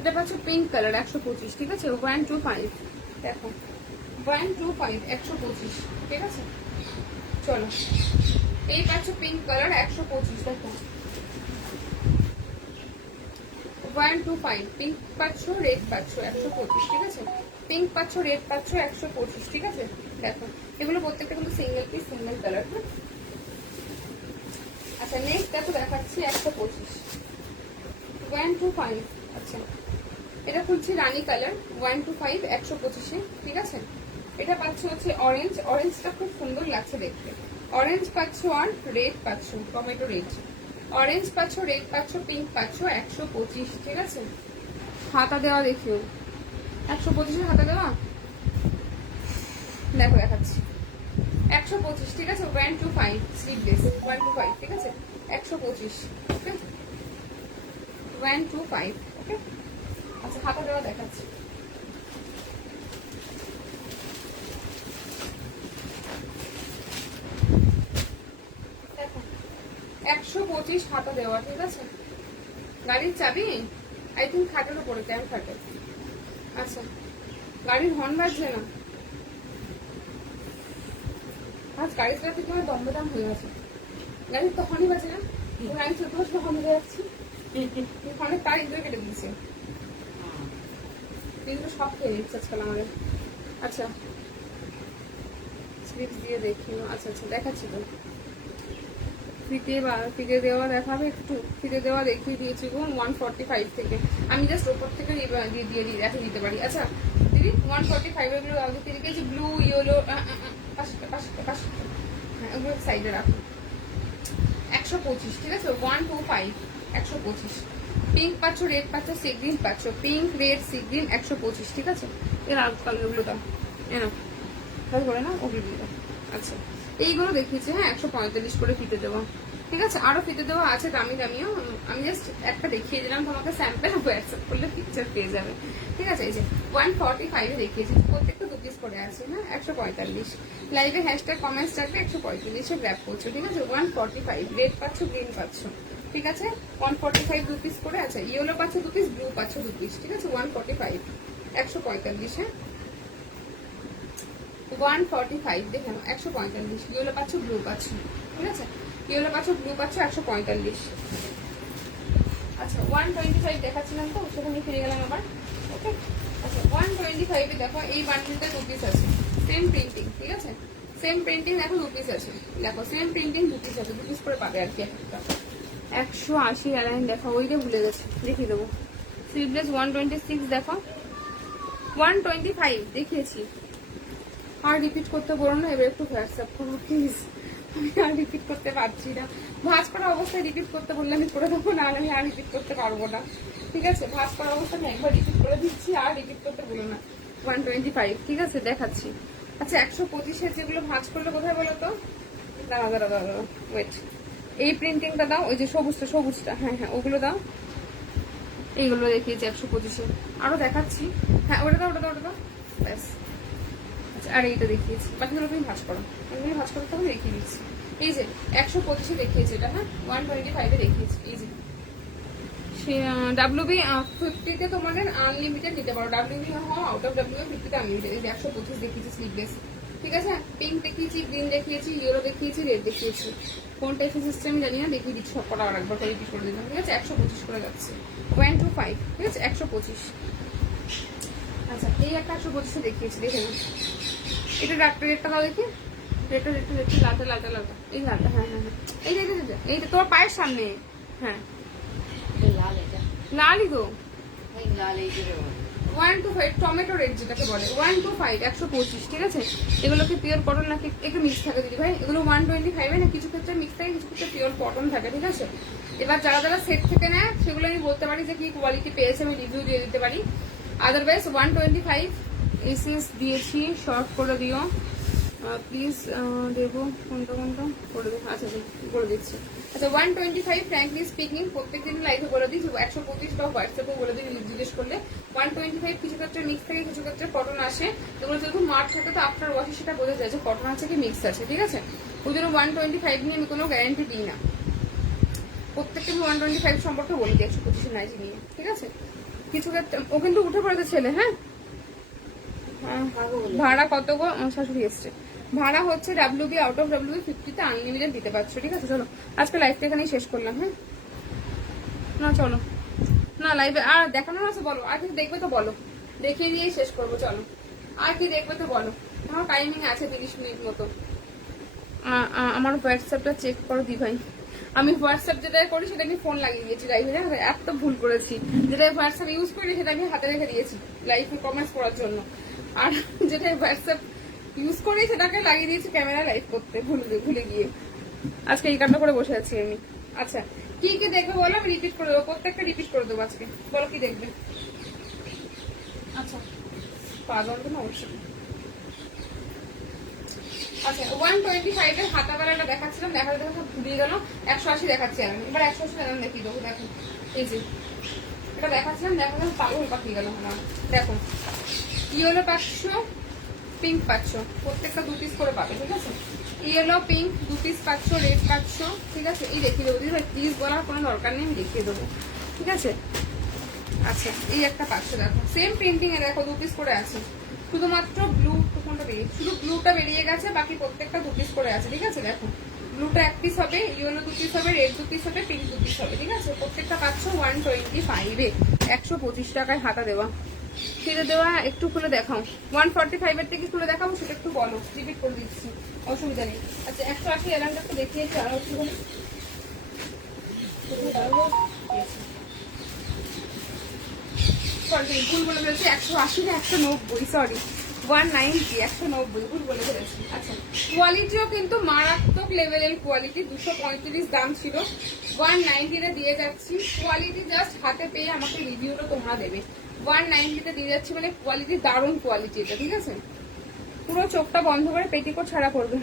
এটা পাচ্ছ পিঙ্ক কালার 125, ঠিক আছে? 125, দেখো 125, 125, ঠিক আছে? চলো, এই পাচ্ছ পিঙ্ক কালার 125, দেখো 125, পিঙ্ক পাচ্ছ, রেড পাচ্ছ 125, ঠিক আছে? পিঙ্ক পাচ্ছ, রেড পাচ্ছ 125, ঠিক আছে? দেখো এগুলো প্রত্যেকটা কিন্তু সিঙ্গেল পিস সিঙ্গেল কালার। হ্যাঁ আচ্ছা নেক্সট দেখো দেখাচ্ছি 125 125। আচ্ছা এটা খুলছি রানী কালার 125 125-এ, ঠিক আছে। এটা পাচ্ছ হচ্ছে অরেঞ্জ, অরেঞ্জটা খুব সুন্দর লাগছে দেখতে। অরেঞ্জ পাচ্ছ আর রেড পাচ্ছ, টমেটো রেড। অরেঞ্জ পাচ্ছ, রেড পাচ্ছ, পিঙ্ক পাচ্ছ 125, ঠিক আছে। হাতা দেওয়া দেখিও 125-এর হাতা দেওয়া দেখো দেখাচ্ছি 125, ঠিক আছে। 125 স্লিভলেস 125, ঠিক আছে 125, ওকে 125, ওকে। আচ্ছা হাতা দেওয়া দেখাচ্ছি। দেখো 125 হাতা দেওয়া, ঠিক আছে। গাড়ির চাবি আই থিঙ্ক খাটের উপরে, ক্যাম খাটে। আচ্ছা গাড়ির হর্ন বাজছে না আজ, গাড়ির ট্রাফিক তোমার দমদম হয়ে গেছে। গাড়ির তো হর্নই বাজে না, আমি ছোট বছর হর্ন হয়ে যাচ্ছি, হর্নের তার ইন্দ্র কেটে দিয়েছে, কিন্তু সব খেয়ে নিচ্ছে আজকাল আমাদের। আচ্ছা স্লিপস দিয়ে দেখিও। আচ্ছা আচ্ছা দেখাচ্ছি তো, ফিতে দেওয়া দেখাবে একটু। ফিতে দেওয়া দেখিয়ে দিয়েছি গো 145 থেকে। আমি জাস্ট ওপর থেকে দিয়ে রেখে দিতে পারি। আচ্ছা দিদি 145 এগুলো আগে থেকে দিয়েছি, ব্লু ইয়েলো পাশে হ্যাঁ ওগুলো সাইডে রাখো। 125, ঠিক আছে 125 125। পিঙ্ক পাচ্ছ, রেড পাচ্ছ, সি গ্রিন পাচ্ছ, পিঙ্ক রেড সি গ্রিন 125, ঠিক আছে। এর আগ কালার ওগুলো দাও, এনো তাই করে না ওগুলো দিয়ে দাও। আচ্ছা এইগুলো দেখিয়েছি হ্যাঁ 145 করে ফিতে দেওয়া, ঠিক আছে। আরো ফিতে দেওয়া আছে দামি দামিও, আমি জাস্ট একটা দেখিয়ে দিলাম তোমাকে, স্যাম্পল হোয়াটসঅ্যাপ করলে পিকচার পেয়ে যাবে, ঠিক আছে। এই যে 145 এ দেখিয়েছি, প্রত্যেকটা 2 পিস করে আছে হ্যাঁ 145। লাইভে হ্যাশট্যাগ কমেন্টস থাকবে 145 এ গ্র্যাব করছো, ঠিক আছে। 145 রেড পাচ্ছ, গ্রিন পাচ্ছ, ঠিক আছে। 145 2 পিস করে আছে, ইয়েলো পাচ্ছ 2 পিস, ব্লু পাচ্ছ 2 পিস, ঠিক আছে। 145 145 হ্যাঁ 145 দেখে নাও 145। ইয়েলো পাচ্ছ, ব্লু পাচ্ছ, ঠিক আছে। ইয়েলো পাচ্ছ, ব্লু পাচ্ছ 145। আচ্ছা 125 দেখাচ্ছিলাম তো, সেখানে ফিরে গেলাম আবার, ওকে। আচ্ছা 125 এ দেখো এই বান্ডিলটা 2 পিস আছে, সেম প্রিন্টিং, ঠিক আছে। সেম প্রিন্টিং দেখো 2 পিস আছে, দেখো সেম প্রিন্টিং 2 পিস আছে, 2 পিস করে পাবে আর কি একটা। 180 অ্যালাইন দেখো, ওইটা ভুলে গেছে, দেখিয়ে দেবো। স্লিভলেস 126 দেখো 125 দেখিয়েছি। আর রিপিট করতে বলো না, এবার একটু হোয়াটসঅ্যাপ করো প্লিজ, আমি আর রিপিট করতে পারছি না। ভাঁজ করা অবস্থায় রিপিট করতে বললে আমি করে দেবো, না আমি আর রিপিট করতে পারবো না, ঠিক আছে। ভাঁজ করা অবস্থায় আমি একবার রিপিট করে দিচ্ছি, আর রিপিট করতে বলো না। 125, ঠিক আছে দেখাচ্ছি। আচ্ছা 125-এর যেগুলো ভাঁজ করলে কোথায় বলো তো, দাঁড়া দাঁড়া দাঁড়া ওয়েট, এই প্রিন্টিংটা দাও, ওই যে সবুজটা হ্যাঁ হ্যাঁ ওগুলো দাও। এইগুলো দেখিয়েছি 125-এ, আরো দেখাচ্ছি হ্যাঁ ওটা দাও ওটা দাও ওটা দাও ব্যাস। আর এইটা দেখিয়েছি, বাকিগুলো তুমি ভাঁজ করো, এগুলো ভাঁজ করতে হবে দেখিয়ে দিচ্ছি। এই যে 125-এ দেখিয়েছি এটা হ্যাঁ 125-এ দেখিয়েছি। এই যে সে WB 50-তে তোমাদের আনলিমিটেড নিতে পারো, WB আউট অফ WB 50-তে আনলিমিটেড। এই যে 125 দেখিয়েছি স্লিভলেস, ঠিক আছে। পিঙ্ক দেখিয়েছি, গ্রিন দেখিয়েছি, ইয়েলো দেখিয়েছি, রেড দেখিয়েছি। কোনটা এফি সিস্টেম জানি না, দেখিয়ে দিচ্ছি সব কটা আর একবার করে রিপিট করে দিলাম, ঠিক আছে। 125 করে যাচ্ছে 125, ঠিক আছে 125। আচ্ছা এই একটা 125-এ দেখিয়েছি, দেখে নিন। এটা রেটটা দাও দেখি, রেটটা লালটা এই লালটা হ্যাঁ হ্যাঁ হ্যাঁ এইটা তোমার পায়ের সামনে হ্যাঁ লাল এটা, লালই তো। এই লাল এই যে 125 টমেটো রেড যেটাকে বলে 125 125, ঠিক আছে। এগুলো কি পিওর কটন নাকি একটু মিক্স থাকে দিদি ভাই? এগুলো 125 না, কিছু ক্ষেত্রে মিক্স থাকে, কিছু ক্ষেত্রে পিওর কটন থাকে, ঠিক আছে। এবার যারা যারা সেট থেকে নেয় সেগুলো আমি বলতে পারি যে কি কোয়ালিটি পেয়েছে, আমি রিভিউ দিয়ে দিতে পারি। আদারওয়াইজ 125 এসএস দিয়েছি, শর্ট করে দিও প্লিজ। দেবো কোনটা করে দেবো, আচ্ছা করে দিচ্ছি। আচ্ছা 125 ফ্র্যাঙ্কলি স্পিকিং প্রত্যেকদিন লাইভে বলে দিই, 125 বা হোয়াটসঅ্যাপে বলে দিই জিজ্ঞেস করলে। 125 কিছু ক্ষেত্রে মিক্স থাকে, কিছু ক্ষেত্রে কটন আসে। এগুলো যেরকম মাঠ থাকে তো আফটার ওয়াশে সেটা বোঝা যায় যে কটন আছে কি মিক্স আছে, ঠিক আছে। ওই জন্য 125 নিয়ে আমি কোনো গ্যারান্টি দিই না, প্রত্যেকটা আমি 125 সম্পর্কে বলি দিই 125 নাইটি নিয়ে, ঠিক আছে। কিছু ক্ষেত্রে ও কিন্তু উঠে পড়েছে ছেলে, হ্যাঁ ভাড়া কত গো? শাশুড়ি এসছে। ভাড়া হচ্ছে WB আউট অফ WB 50-তে আনলিমিটেড দিতে পারছো, ঠিক আছে। চলো আজকে লাইভটা এখানেই শেষ করলাম, হ্যাঁ না চলো না লাইভে আর দেখানো আছে বলো, আর কিছু দেখবে তো বলো, দেখিয়ে দিয়েই শেষ করবো, চলো আর কি দেখবে তো বলো। আমার টাইমিং আছে 30 মিনিট মতো। আমার হোয়াটসঅ্যাপটা চেক করো দি ভাই। আমি হোয়াটসঅ্যাপ যেটা করি সেটা আমি ফোন লাগিয়ে দিয়েছি লাইভে, এত ভুল করেছি। যেটা হোয়াটসঅ্যাপ ইউজ করি সেটা আমি হাতে রেখে দিয়েছি লাইভে কমেন্টস করার জন্য, আর যেটা হোয়াটসঅ্যাপ ইউজ করি সেটাকে লাগিয়ে দিয়েছি ক্যামেরা লাইভ করতে ভুলে গিয়ে। আজকে এই কান্না করে বসে আছি আমি। আচ্ছা কি কি দেখবে বলো, আমি রিপিট করে দেবো, প্রত্যেকটা রিপিট করে দেবো আজকে। বলো কি দেখবে। আচ্ছা পাগল তো না অবশ্যই। আচ্ছা 125 এর হাতা বেলাটা দেখাচ্ছিলাম, দেখাতে দেখা ভুলিয়ে গেল। 180 দেখাচ্ছি আমি, এবার 180 দেখান দেখিয়ে দেবো। দেখো এই যে এটা দেখাচ্ছিলাম, দেখা যাচ্ছে পাগল পাঠিয়ে গেল আমার। দেখো ইয়েলো পাচ্ছ, পিঙ্ক পাচ্ছ, প্রত্যেকটা 2 পিস করে পাবে, ঠিক আছে। ইয়েলো পিঙ্ক 2 পিস পাচ্ছ, রেড পাচ্ছ, ঠিক আছে। এই দেখিয়ে দেবো দিদি, প্লিজ বলার কোনো দরকার নেই, আমি দেখিয়ে দেবো, ঠিক আছে। আচ্ছা এই একটা পাচ্ছ, দেখো সেম প্রিন্টিং এ, দেখো 2 পিস করে আছে। শুধুমাত্র ব্লু কোনটা বেরিয়ে, শুধু ব্লুটা বেরিয়ে গেছে, বাকি প্রত্যেকটা 2 পিস করে আছে, ঠিক আছে। দেখো ব্লুটা 1 পিস হবে, ইয়েলো 2 পিস হবে, রেড 2 পিস হবে, পিঙ্ক 2 পিস হবে, ঠিক আছে। প্রত্যেকটা পাচ্ছ 125 এ, 125 টাকায় হাতা দেওয়া, ফিরে দেওয়া। একটু খুলে দেখাও, 145 এর থেকে খুলে দেখাবো, সেটা একটু বলো, রিপিট করে দিচ্ছি, অসুবিধা নেই। আচ্ছা 180 এলানটা একটু দেখিয়েছি, আরো একটু বলি। সরি ভুল বলে ফেলেছি, 180 না 190, সরি 190, 190 ভুল বলে ফেলেছি। আচ্ছা কোয়ালিটিও কিন্তু মারাত্মক লেভেলের কোয়ালিটি, 235 দাম ছিল, 190 তে দিয়ে যাচ্ছি। কোয়ালিটি জাস্ট হাতে পেয়ে আমাকে রিভিউটা তোমরা দেবে। 190 তে দিয়ে যাচ্ছি মানে কোয়ালিটি দারুণ কোয়ালিটি এটা, ঠিক আছে। পুরো চোখটা বন্ধ করে পেটিকোট ছাড়া করবে।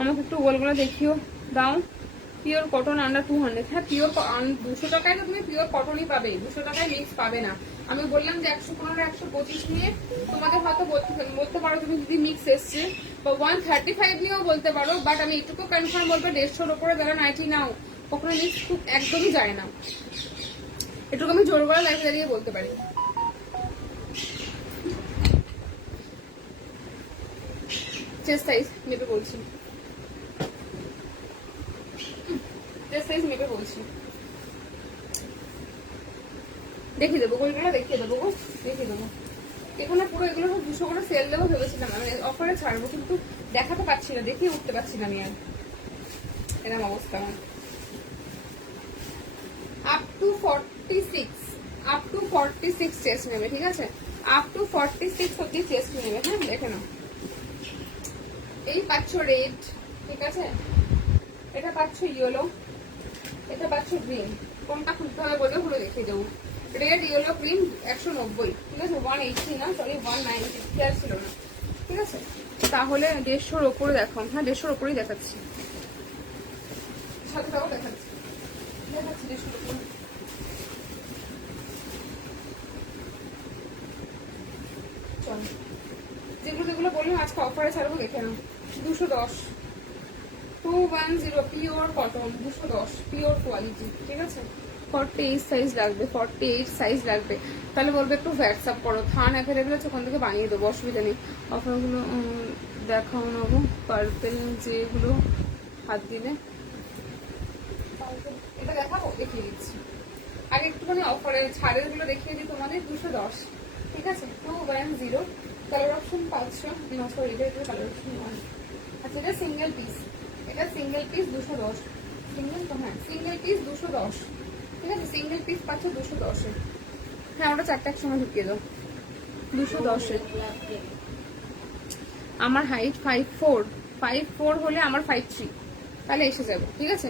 আমাকে একটু গোলগুলো দেখিও দাও। পিওর কটন আন্ডার 200, হ্যাঁ পিওর 200 টাকায় তো তুমি পিওর কটনই পাবে, 200 টাকায় মিক্স পাবে না। আমি বললাম যে 115 125 নিয়ে তোমাদের হয়তো বলতে পারো তুমি যদি মিক্স এসছে, বা 135 নিয়েও বলতে পারো, বাট আমি এটুকু কনফার্ম বলবো 150-র উপরে যারা নাইটি নাও কখনো মিক্স খুব একদমই যায় না, এটুকু আমি জোর গলা লাইফে দাঁড়িয়ে বলতে পারি। চেস্ট সাইজ মেপে বলছি, চেস্ট সাইজ মেপে বলছি, দেখিয়ে দেবো, গোলগুলো দেখিয়ে দেবো গো, দেখিয়ে দেবো। এখানে পুরো এগুলো সব 200 করে সেল দেবো ভেবেছিলাম, আমি অফারে ছাড়বো, কিন্তু দেখাতে পাচ্ছি না, দেখিয়ে উঠতে পারছি না আমি আর, এরকম অবস্থা আমার। আপ টু 46 চেস্ট নেবে, ঠিক আছে। আপ টু 46 অব্দি চেস্ট নেবে, হ্যাঁ দেখে নাও। এই পাচ্ছ রেড, ঠিক আছে, এটা পাচ্ছ ইয়েলো, এটা পাচ্ছ গ্রিন। কোনটা খুলতে হবে বলে পুরো দেখিয়ে দেবো। রেড ইয়েলো গ্রিন 190, ঠিক আছে। 180 না, সরি 190, খেয়াল ছিল না, ঠিক আছে। তাহলে 150-র ওপরে দেখাও, হ্যাঁ 150-র ওপরেই দেখাচ্ছি, সাথে তাও দেখাচ্ছি 150-র ওপরে। চলো যেগুলো যেগুলো বললাম আজকে অফারে ছাড়বো, দেখে নাও। 210, 210 পিওর কটন, 210 পিওর কোয়ালিটি, ঠিক আছে। 48 সাইজ লাগবে, 48 সাইজ লাগবে, তাহলে বলবে একটু হোয়াটসঅ্যাপ করো। থান অ্যাভেলেবেল আছে, ওখান থেকে বানিয়ে দেবো, অসুবিধা নেই। অফারগুলো দেখাও নেবো, পার্পেল যেগুলো হাত দিলে, এটা দেখাবো, দেখিয়ে দিচ্ছি। আগে একটুখানি অফারের ছাড়ের গুলো দেখিয়ে দিই তোমাদের। 210, ঠিক আছে। 210 কালার অপশন পাচ্ছ, সরি এটা কালার অপশন 1। আচ্ছা এটা সিঙ্গেল পিস, এটা সিঙ্গেল পিস 210, সিঙ্গেল তো হ্যাঁ সিঙ্গেল পিস 210, ঠিক আছে। সিঙ্গেল পিস পাচ্ছ 210-এ, হ্যাঁ ওটা 4টা একসঙ্গে ঢুকিয়ে দাও। 210-এ আমার হাইট 5'4", হলে আমার 5'3", তাহলে এসে যাবে, ঠিক আছে।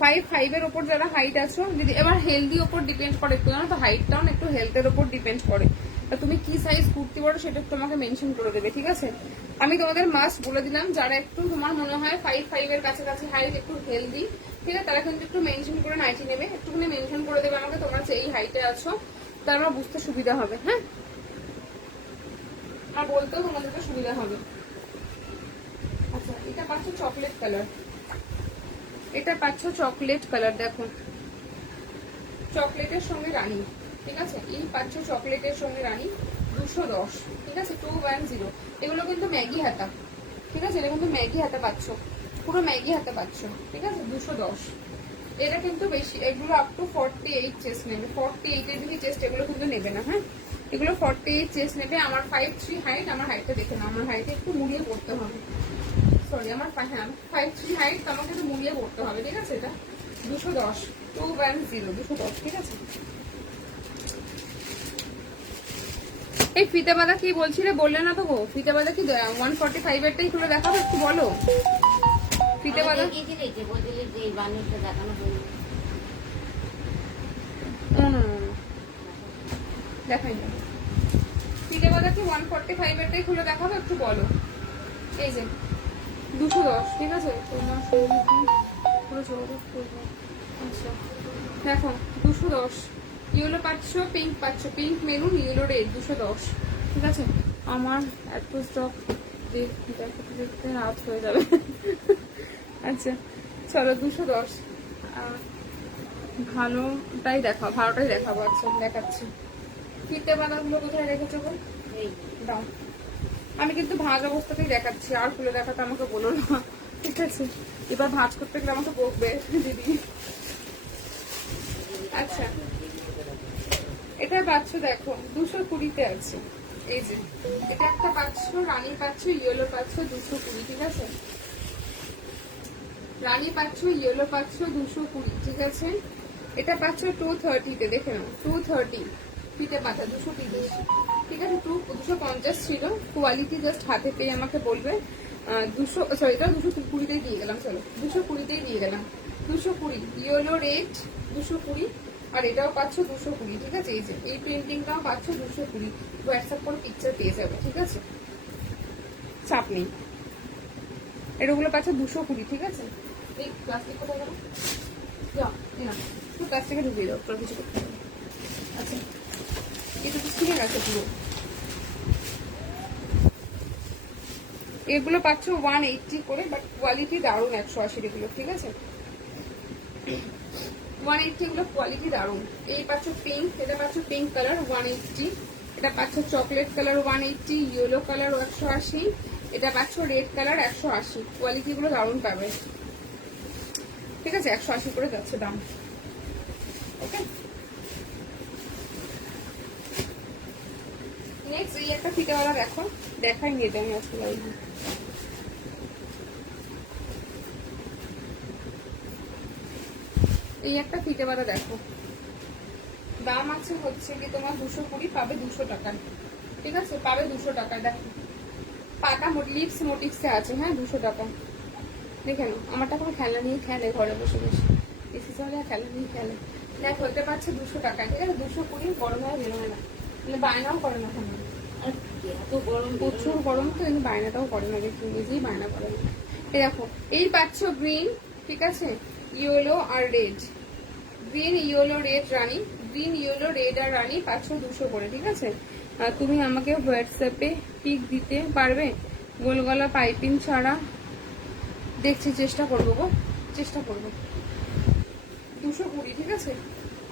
5'5" এর ওপর যারা হাইট আছো, যদি এবার হেলদি ওপর ডিপেন্ড করে একটু, জানো তো হাইটটাও না একটু হেলথের ওপর ডিপেন্ড করে। তা তুমি কি সাইজ কুর্তি পরো সেটা তোমাকে মেনশন করে দেবে, ঠিক আছে। আমি তোমাদের মাস্ট বলে দিলাম, যারা একটু তোমার মনে হয় 5'5" এর কাছাকাছি হাইট, একটু হেলদি, ঠিক আছে, তারা কিন্তু একটু মেনশন করে নাইটি নেবে, একটুখানি মেনশন করে দেবে আমাকে তোমরা যে এই হাইটে আছো, তার আমার বুঝতে সুবিধা হবে, হ্যাঁ, আর বলতেও তোমাদেরকে সুবিধা হবে। আচ্ছা এটা পাচ্ছ চকলেট কালার, এটা পাচ্ছ চকলেট কালার, দেখো চকলেটের সঙ্গে রানী, ঠিক আছে। এই পাচ্ছ চকলেটের সঙ্গে রানী, 210, ঠিক আছে। 210, এগুলো কিন্তু ম্যাগি হাতা, ঠিক আছে, এটা কিন্তু ম্যাগি হাতা পাচ্ছ, পুরো ম্যাগি হাতা পাচ্ছ, ঠিক আছে। 210, এটা কিন্তু বেশি, এগুলো আপ টু 48 চেস্ট নেবে, 48 এর বেশি চেস্ট এগুলো কিন্তু নেবে না, হ্যাঁ। এগুলো 48 চেস্ট নেবে। আমার 5'3" হাইট, আমার হাইটটা দেখে না, আমার হাইটে একটু মুড়িয়ে পড়তে হবে। সরি, আমার 5'3" হাইট, তো আমাকে একটু মুড়িয়ে পড়তে হবে, ঠিক আছে। এটা 210, 210, 210, ঠিক আছে। এই ফিতে বাঁধা কি বলছিলে, বললে না তো গো। ফিতে বাঁধা কি 145 এরটাই খুলে দেখাবো, একটু বলো। ফিতে বাঁধা দেখাই না। ফিতে বাঁধা কি 145 এরটাই খুলে দেখাবো, একটু বলো। এই যে 210, ঠিক আছে। তোমার পুরো যোগাযোগ করবো। আচ্ছা দেখো 210 ইয়েলো পাচ্ছ, পিঙ্ক পাচ্ছ, পিঙ্ক মেরুন ইয়েলো রেড 210, ঠিক আছে। আমার এত স্টক দেখতে দেখতে রাত হয়ে যাবে। আচ্ছা চলো 210, ভালোটাই দেখাও, ভালোটাই দেখাবো। আচ্ছা দেখাচ্ছি। ফিতে বাঁধাগুলো কোথায় রেখেছো গো? দাও। আমি কিন্তু ভাঁজ অবস্থাতেই দেখাচ্ছি, আর খুলে দেখাতে আমাকে বলো না, ঠিক আছে। এবার ভাঁজ করতে গেলে আমাকে বকবে দিদি। আচ্ছা এটা পাচ্ছ দেখো 220-তে আছে। এই যে এটা একটা পাচ্ছ, রানী পাচ্ছ, ইয়েলো পাচ্ছ 220, ঠিক আছে। রানী পাচ্ছ, ইয়েলো পাচ্ছ 220, ঠিক আছে। এটা পাচ্ছ 230-তে, দেখে নাও 230 ফিতে পাতা 230, ঠিক আছে। 250 ছিল কোয়ালিটি, জাস্ট হাতে পেয়ে আমাকে বলবে। 200, সরি এটা 220-তেই দিয়ে গেলাম, চলো 220-তেই দিয়ে গেলাম। 220 ইয়েলো রেড 220, আর এটাও পাচ্ছ 220, ঠিক আছে। এই যে এই প্রিন্টিংটাও পাচ্ছ 220, হোয়াটসঅ্যাপ করে পিকচার পেয়ে যাবে, ঠিক আছে, চাপ নেই। এগুলো পাচ্ছ 220, ঠিক আছে। এই প্লাস্টিক কোথায় গেল, যাও না একটু প্লাস্টিকে ঢুকিয়ে দাও, তোর কিছু করতে হবে। আচ্ছা এটা তো ছিঁড়ে গেছে পুরো। এগুলো পাচ্ছ 180 করে, বাট কোয়ালিটি দারুণ, 180 এগুলো, ঠিক আছে। 180 এগুলো কোয়ালিটি দারুণ। এই পাচ্ছ পিঙ্ক, এটা পাচ্ছ পিঙ্ক কালার 180, এটা পাচ্ছ চকলেট কালার 180, ইয়েলো কালার 180, এটা পাচ্ছ রেড কালার 180। কোয়ালিটি গুলো দারুণ পাবে, ঠিক আছে। 180 করে যাচ্ছে দাম, ওকে। নেক্সট এই একটা ফিতেওয়ালা দেখো, দেখাই নিয়ে আমি আজকে লাইভে। এই একটা ফিতেওয়ালা দেখো, দাম আছে হচ্ছে কি তোমার 220, পাবে 200 টাকায়, ঠিক আছে। পাবে 200 টাকায়। দেখো পাটা লিপস মোটিভসে আছে, হ্যাঁ 200 টাকা। দেখে নাও, আমারটা কোনো খেলা নিয়ে খেলে ঘরে বসে বসে, এসি চলে খেলা নিয়ে খেলে। দেখো এটা পাচ্ছে 200 টাকায়, ঠিক আছে। 220 গরম হয় বেরোয় না, মানে বায়নাও করে না এখন। এত গরম, প্রচুর গরম তো, কিন্তু বায়নাটাও করে না, দেখি নিজেই বায়না করে না। এই দেখো এই পাচ্ছ গ্রিন, ঠিক আছে, ইয়েলো আর রেড, গ্রিন ইয়েলো রেড রানী, গ্রিন ইয়েলো রেড আর রানী পাচ্ছ 200 করে, ঠিক আছে। তুমি আমাকে হোয়াটসঅ্যাপে পিক দিতে পারবে গোল গলা পাইপিং ছাড়া? দেখছি, চেষ্টা করবো গো, চেষ্টা করবো। 220, ঠিক আছে।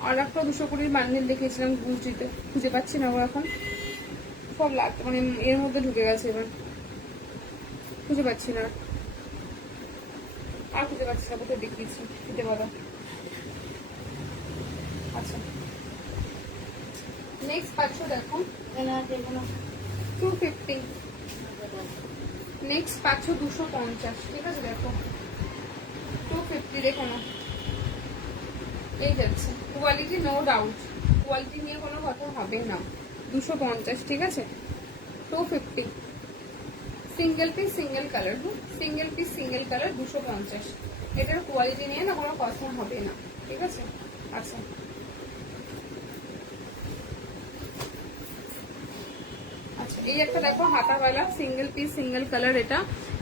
আর একটা 220 বান্ডিল দেখেছিলাম গুজরিতে, খুঁজে পাচ্ছি না গো এখন, সব লাগতো মানে এর মধ্যে ঢুকে গেছে, এবার খুঁজে পাচ্ছি না, আর খুঁজে পাচ্ছি না, কোথায় দেখিয়েছি দিতে পারো। আচ্ছা নেক্সট পাচ্ছ দেখো 250, নেক্সট পাচ্ছ 250, ঠিক আছে। দেখো 250, দেখো না এই যাচ্ছে, কোয়ালিটি নো ডাউট, কোয়ালিটি নিয়ে কোনো কথা হবে না। 250, ঠিক আছে। 250 single piece single colour, single piece single colour 250, এটার কোয়ালিটি নিয়ে না কোনো কথা হবে না, ঠিক আছে। আচ্ছা আচ্ছা এই একটা দেখো হাতাওয়ালা সিঙ্গেল পিস সিঙ্গেল কালার,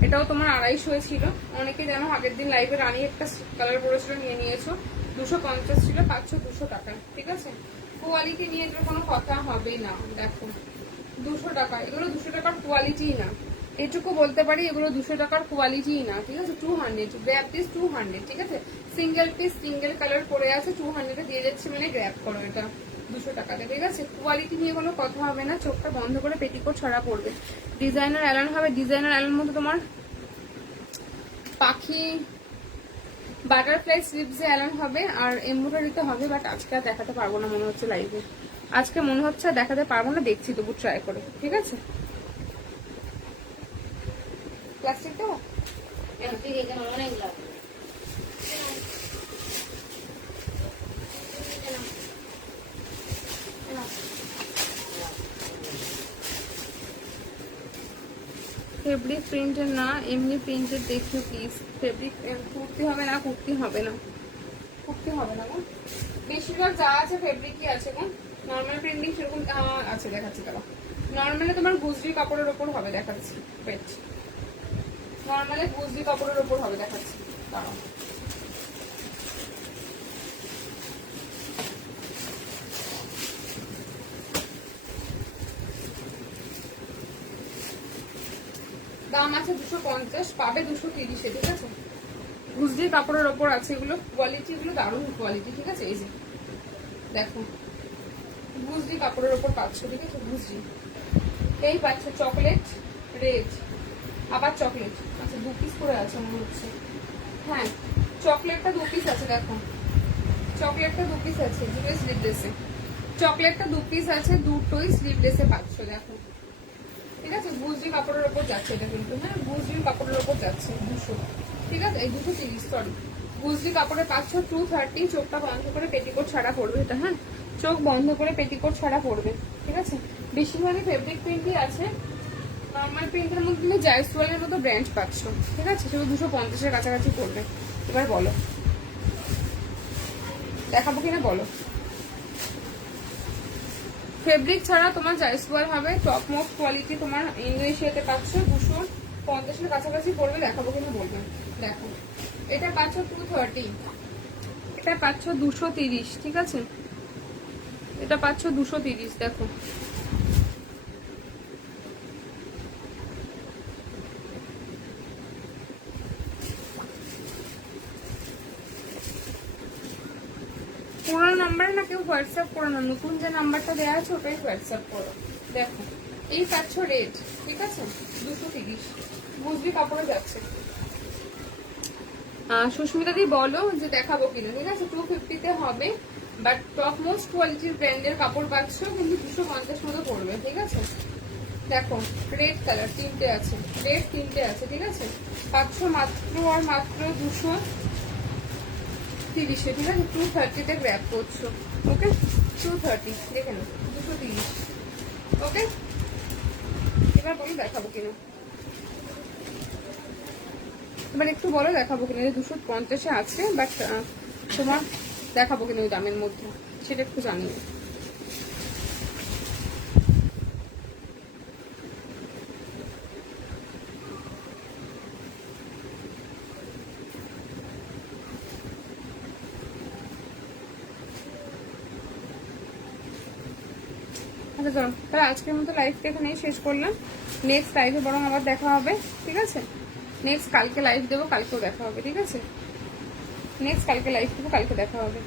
এটাও তোমার 250 ছিল। অনেকে জানো আগের দিন লাইভে রানী একটা কালার পড়েছিল, নিয়ে নিয়েছো। 250 ছিল, পাচ্ছ 200 টাকা, ঠিক আছে। কোয়ালিটি নিয়ে এটার কোনো কথা হবে না। দেখো 200 টাকা, এগুলো 200 টাকার কোয়ালিটি না, এটুকু বলতে পারি, এগুলো 200 টাকার কোয়ালিটি না, ঠিক আছে। 200 গ্র্যাব দিস 200, ঠিক আছে। সিঙ্গেল পিস সিঙ্গেল কালার পরে আছে, 200 দিয়ে যাচ্ছে, মানে গ্র্যাব করো এটা 200 টাকাতে, ঠিক আছে। কোয়ালিটি নিয়ে কোনো কথা হবে না, চোখটা বন্ধ করে পেটিকোট ছড়া পড়বে। ডিজাইনার অ্যালান হবে, ডিজাইনার অ্যালান মধ্যে তোমার পাখি বাটারফ্লাই স্লিপসে অ্যালান হবে, আর এমব্রয়ডারিতে হবে, বাট আজকে আর দেখাতে পারবো না মনে হচ্ছে লাইভে, আজকে মনে হচ্ছে আর দেখাতে পারবো না, দেখছি তবু ট্রাই করে, ঠিক আছে? প্লাস্টিক দেবো? প্লাস্টিক এখানে অনেক লাগবে। ফেব্রিক প্রিন্টের না, এমনি প্রিন্টের দেখিও প্লিজ। ফেব্রিক কুর্তি হবে না, কুর্তি হবে না, কুর্তি হবে না গো। বেশিরভাগ যা আছে ফেব্রিকই আছে গো। নর্মাল প্রিন্টিং সেরকম আছে, দেখাচ্ছি দাঁড়া। নর্মালি তোমার গুজরি কাপড়ের ওপর হবে, দেখাচ্ছি। ওয়েট, নর্মালি গুজরি কাপড়ের ওপর হবে, দেখাচ্ছি দাঁড়াও। দাম আছে 250, পাবে 230-এ, ঠিক আছে? গুজরি কাপড়ের ওপর আছে এগুলো, কোয়ালিটি গুলো দারুণ কোয়ালিটি, ঠিক আছে? এই যে দেখো, গুজরি কাপড়ের ওপর পাচ্ছ, ঠিক আছে? গুজরি এই পাচ্ছ, চকলেট রেড, আবার চকলেট। আচ্ছা 2 পিস করে আছে মনে হচ্ছে। হ্যাঁ, চকলেটটা 2 পিস আছে, দেখো চকলেটটা 2 পিস আছে, দুটোই স্লিভলেসে। চকলেটটা 2 পিস আছে, দুটোই স্লিভলেসে পাচ্ছ, দেখো, ঠিক আছে? গুজরি কাপড়ের ওপর যাচ্ছে এটা কিন্তু, হ্যাঁ গুজরি কাপড়ের ওপর যাচ্ছে 200, ঠিক আছে? এই 230, সরি, গুজরি কাপড়ে পাচ্ছ 230। চোখটা বন্ধ করে পেটিকোট ছাড়া পড়বে এটা, হ্যাঁ চোখ বন্ধ করে পেটিকোট ছাড়া পড়বে, ঠিক আছে? বেশিরভাগই ফেব্রিক প্রিন্টই আছে। নর্মাল প্রিন্টের মধ্যে তুমি জাইসওয়ালের মতো ব্র্যান্ড পাচ্ছ, ঠিক আছে? সেগুলো 250-এর কাছাকাছি পড়বে। এবার বলো দেখাবো কিনা, বলো। ফেব্রিক ছাড়া তোমার জাইসওয়াল হবে, টপ মোস্ট কোয়ালিটি তোমার ইংলিশিয়াতে পাচ্ছ 250-এর কাছাকাছি পড়বে, দেখাবো কিনা বলবে। দেখো এটা পাচ্ছ 230, এটা পাচ্ছ 230, ঠিক আছে? এটা পাচ্ছ 230, দেখো পুরোনো নাম্বারে না কেউ হোয়াটসঅ্যাপ করো না, নতুন যে নাম্বারটা দেওয়া আছে ওটাই হোয়াটসঅ্যাপ করো। দেখো এই পাচ্ছ রেড, ঠিক আছে? 230 বুঝবি কাপড়ে যাচ্ছে। সুস্মিতা দি বলো যে দেখাবো কিনা, ঠিক আছে? 250-তে হবে, বাট টপ মোস্ট কোয়ালিটির ব্র্যান্ডের কাপড় পাচ্ছ, কিন্তু 250 মতো পড়বে, ঠিক আছে? দেখো রেড কালার 3টে আছে, রেড 3টে আছে, ঠিক আছে? পাচ্ছ মাত্র আর মাত্র 230-এ, ঠিক আছে? 230-তে গ্র্যাব করছো, ওকে? 230 দেখে নাও, 230, ওকে? এবার বলো দেখাবো কিনা, এবার একটু বলো দেখাবো কিনা। 250-এ আছে, বাট তোমার দেখাবো কিনা ওই দামের মধ্যে, সেটা একটু জানিও। আচ্ছা চলো, তাহলে আজকের মতো লাইভটা এখানেই শেষ করলাম। নেক্সট লাইভে বরং আবার দেখা হবে, ঠিক আছে? নেক্সট কালকে লাইভ দেবো, কালকেও দেখা হবে, ঠিক আছে? নেক্সট কালকে লাইভ দেবো, কালকে দেখা হবে।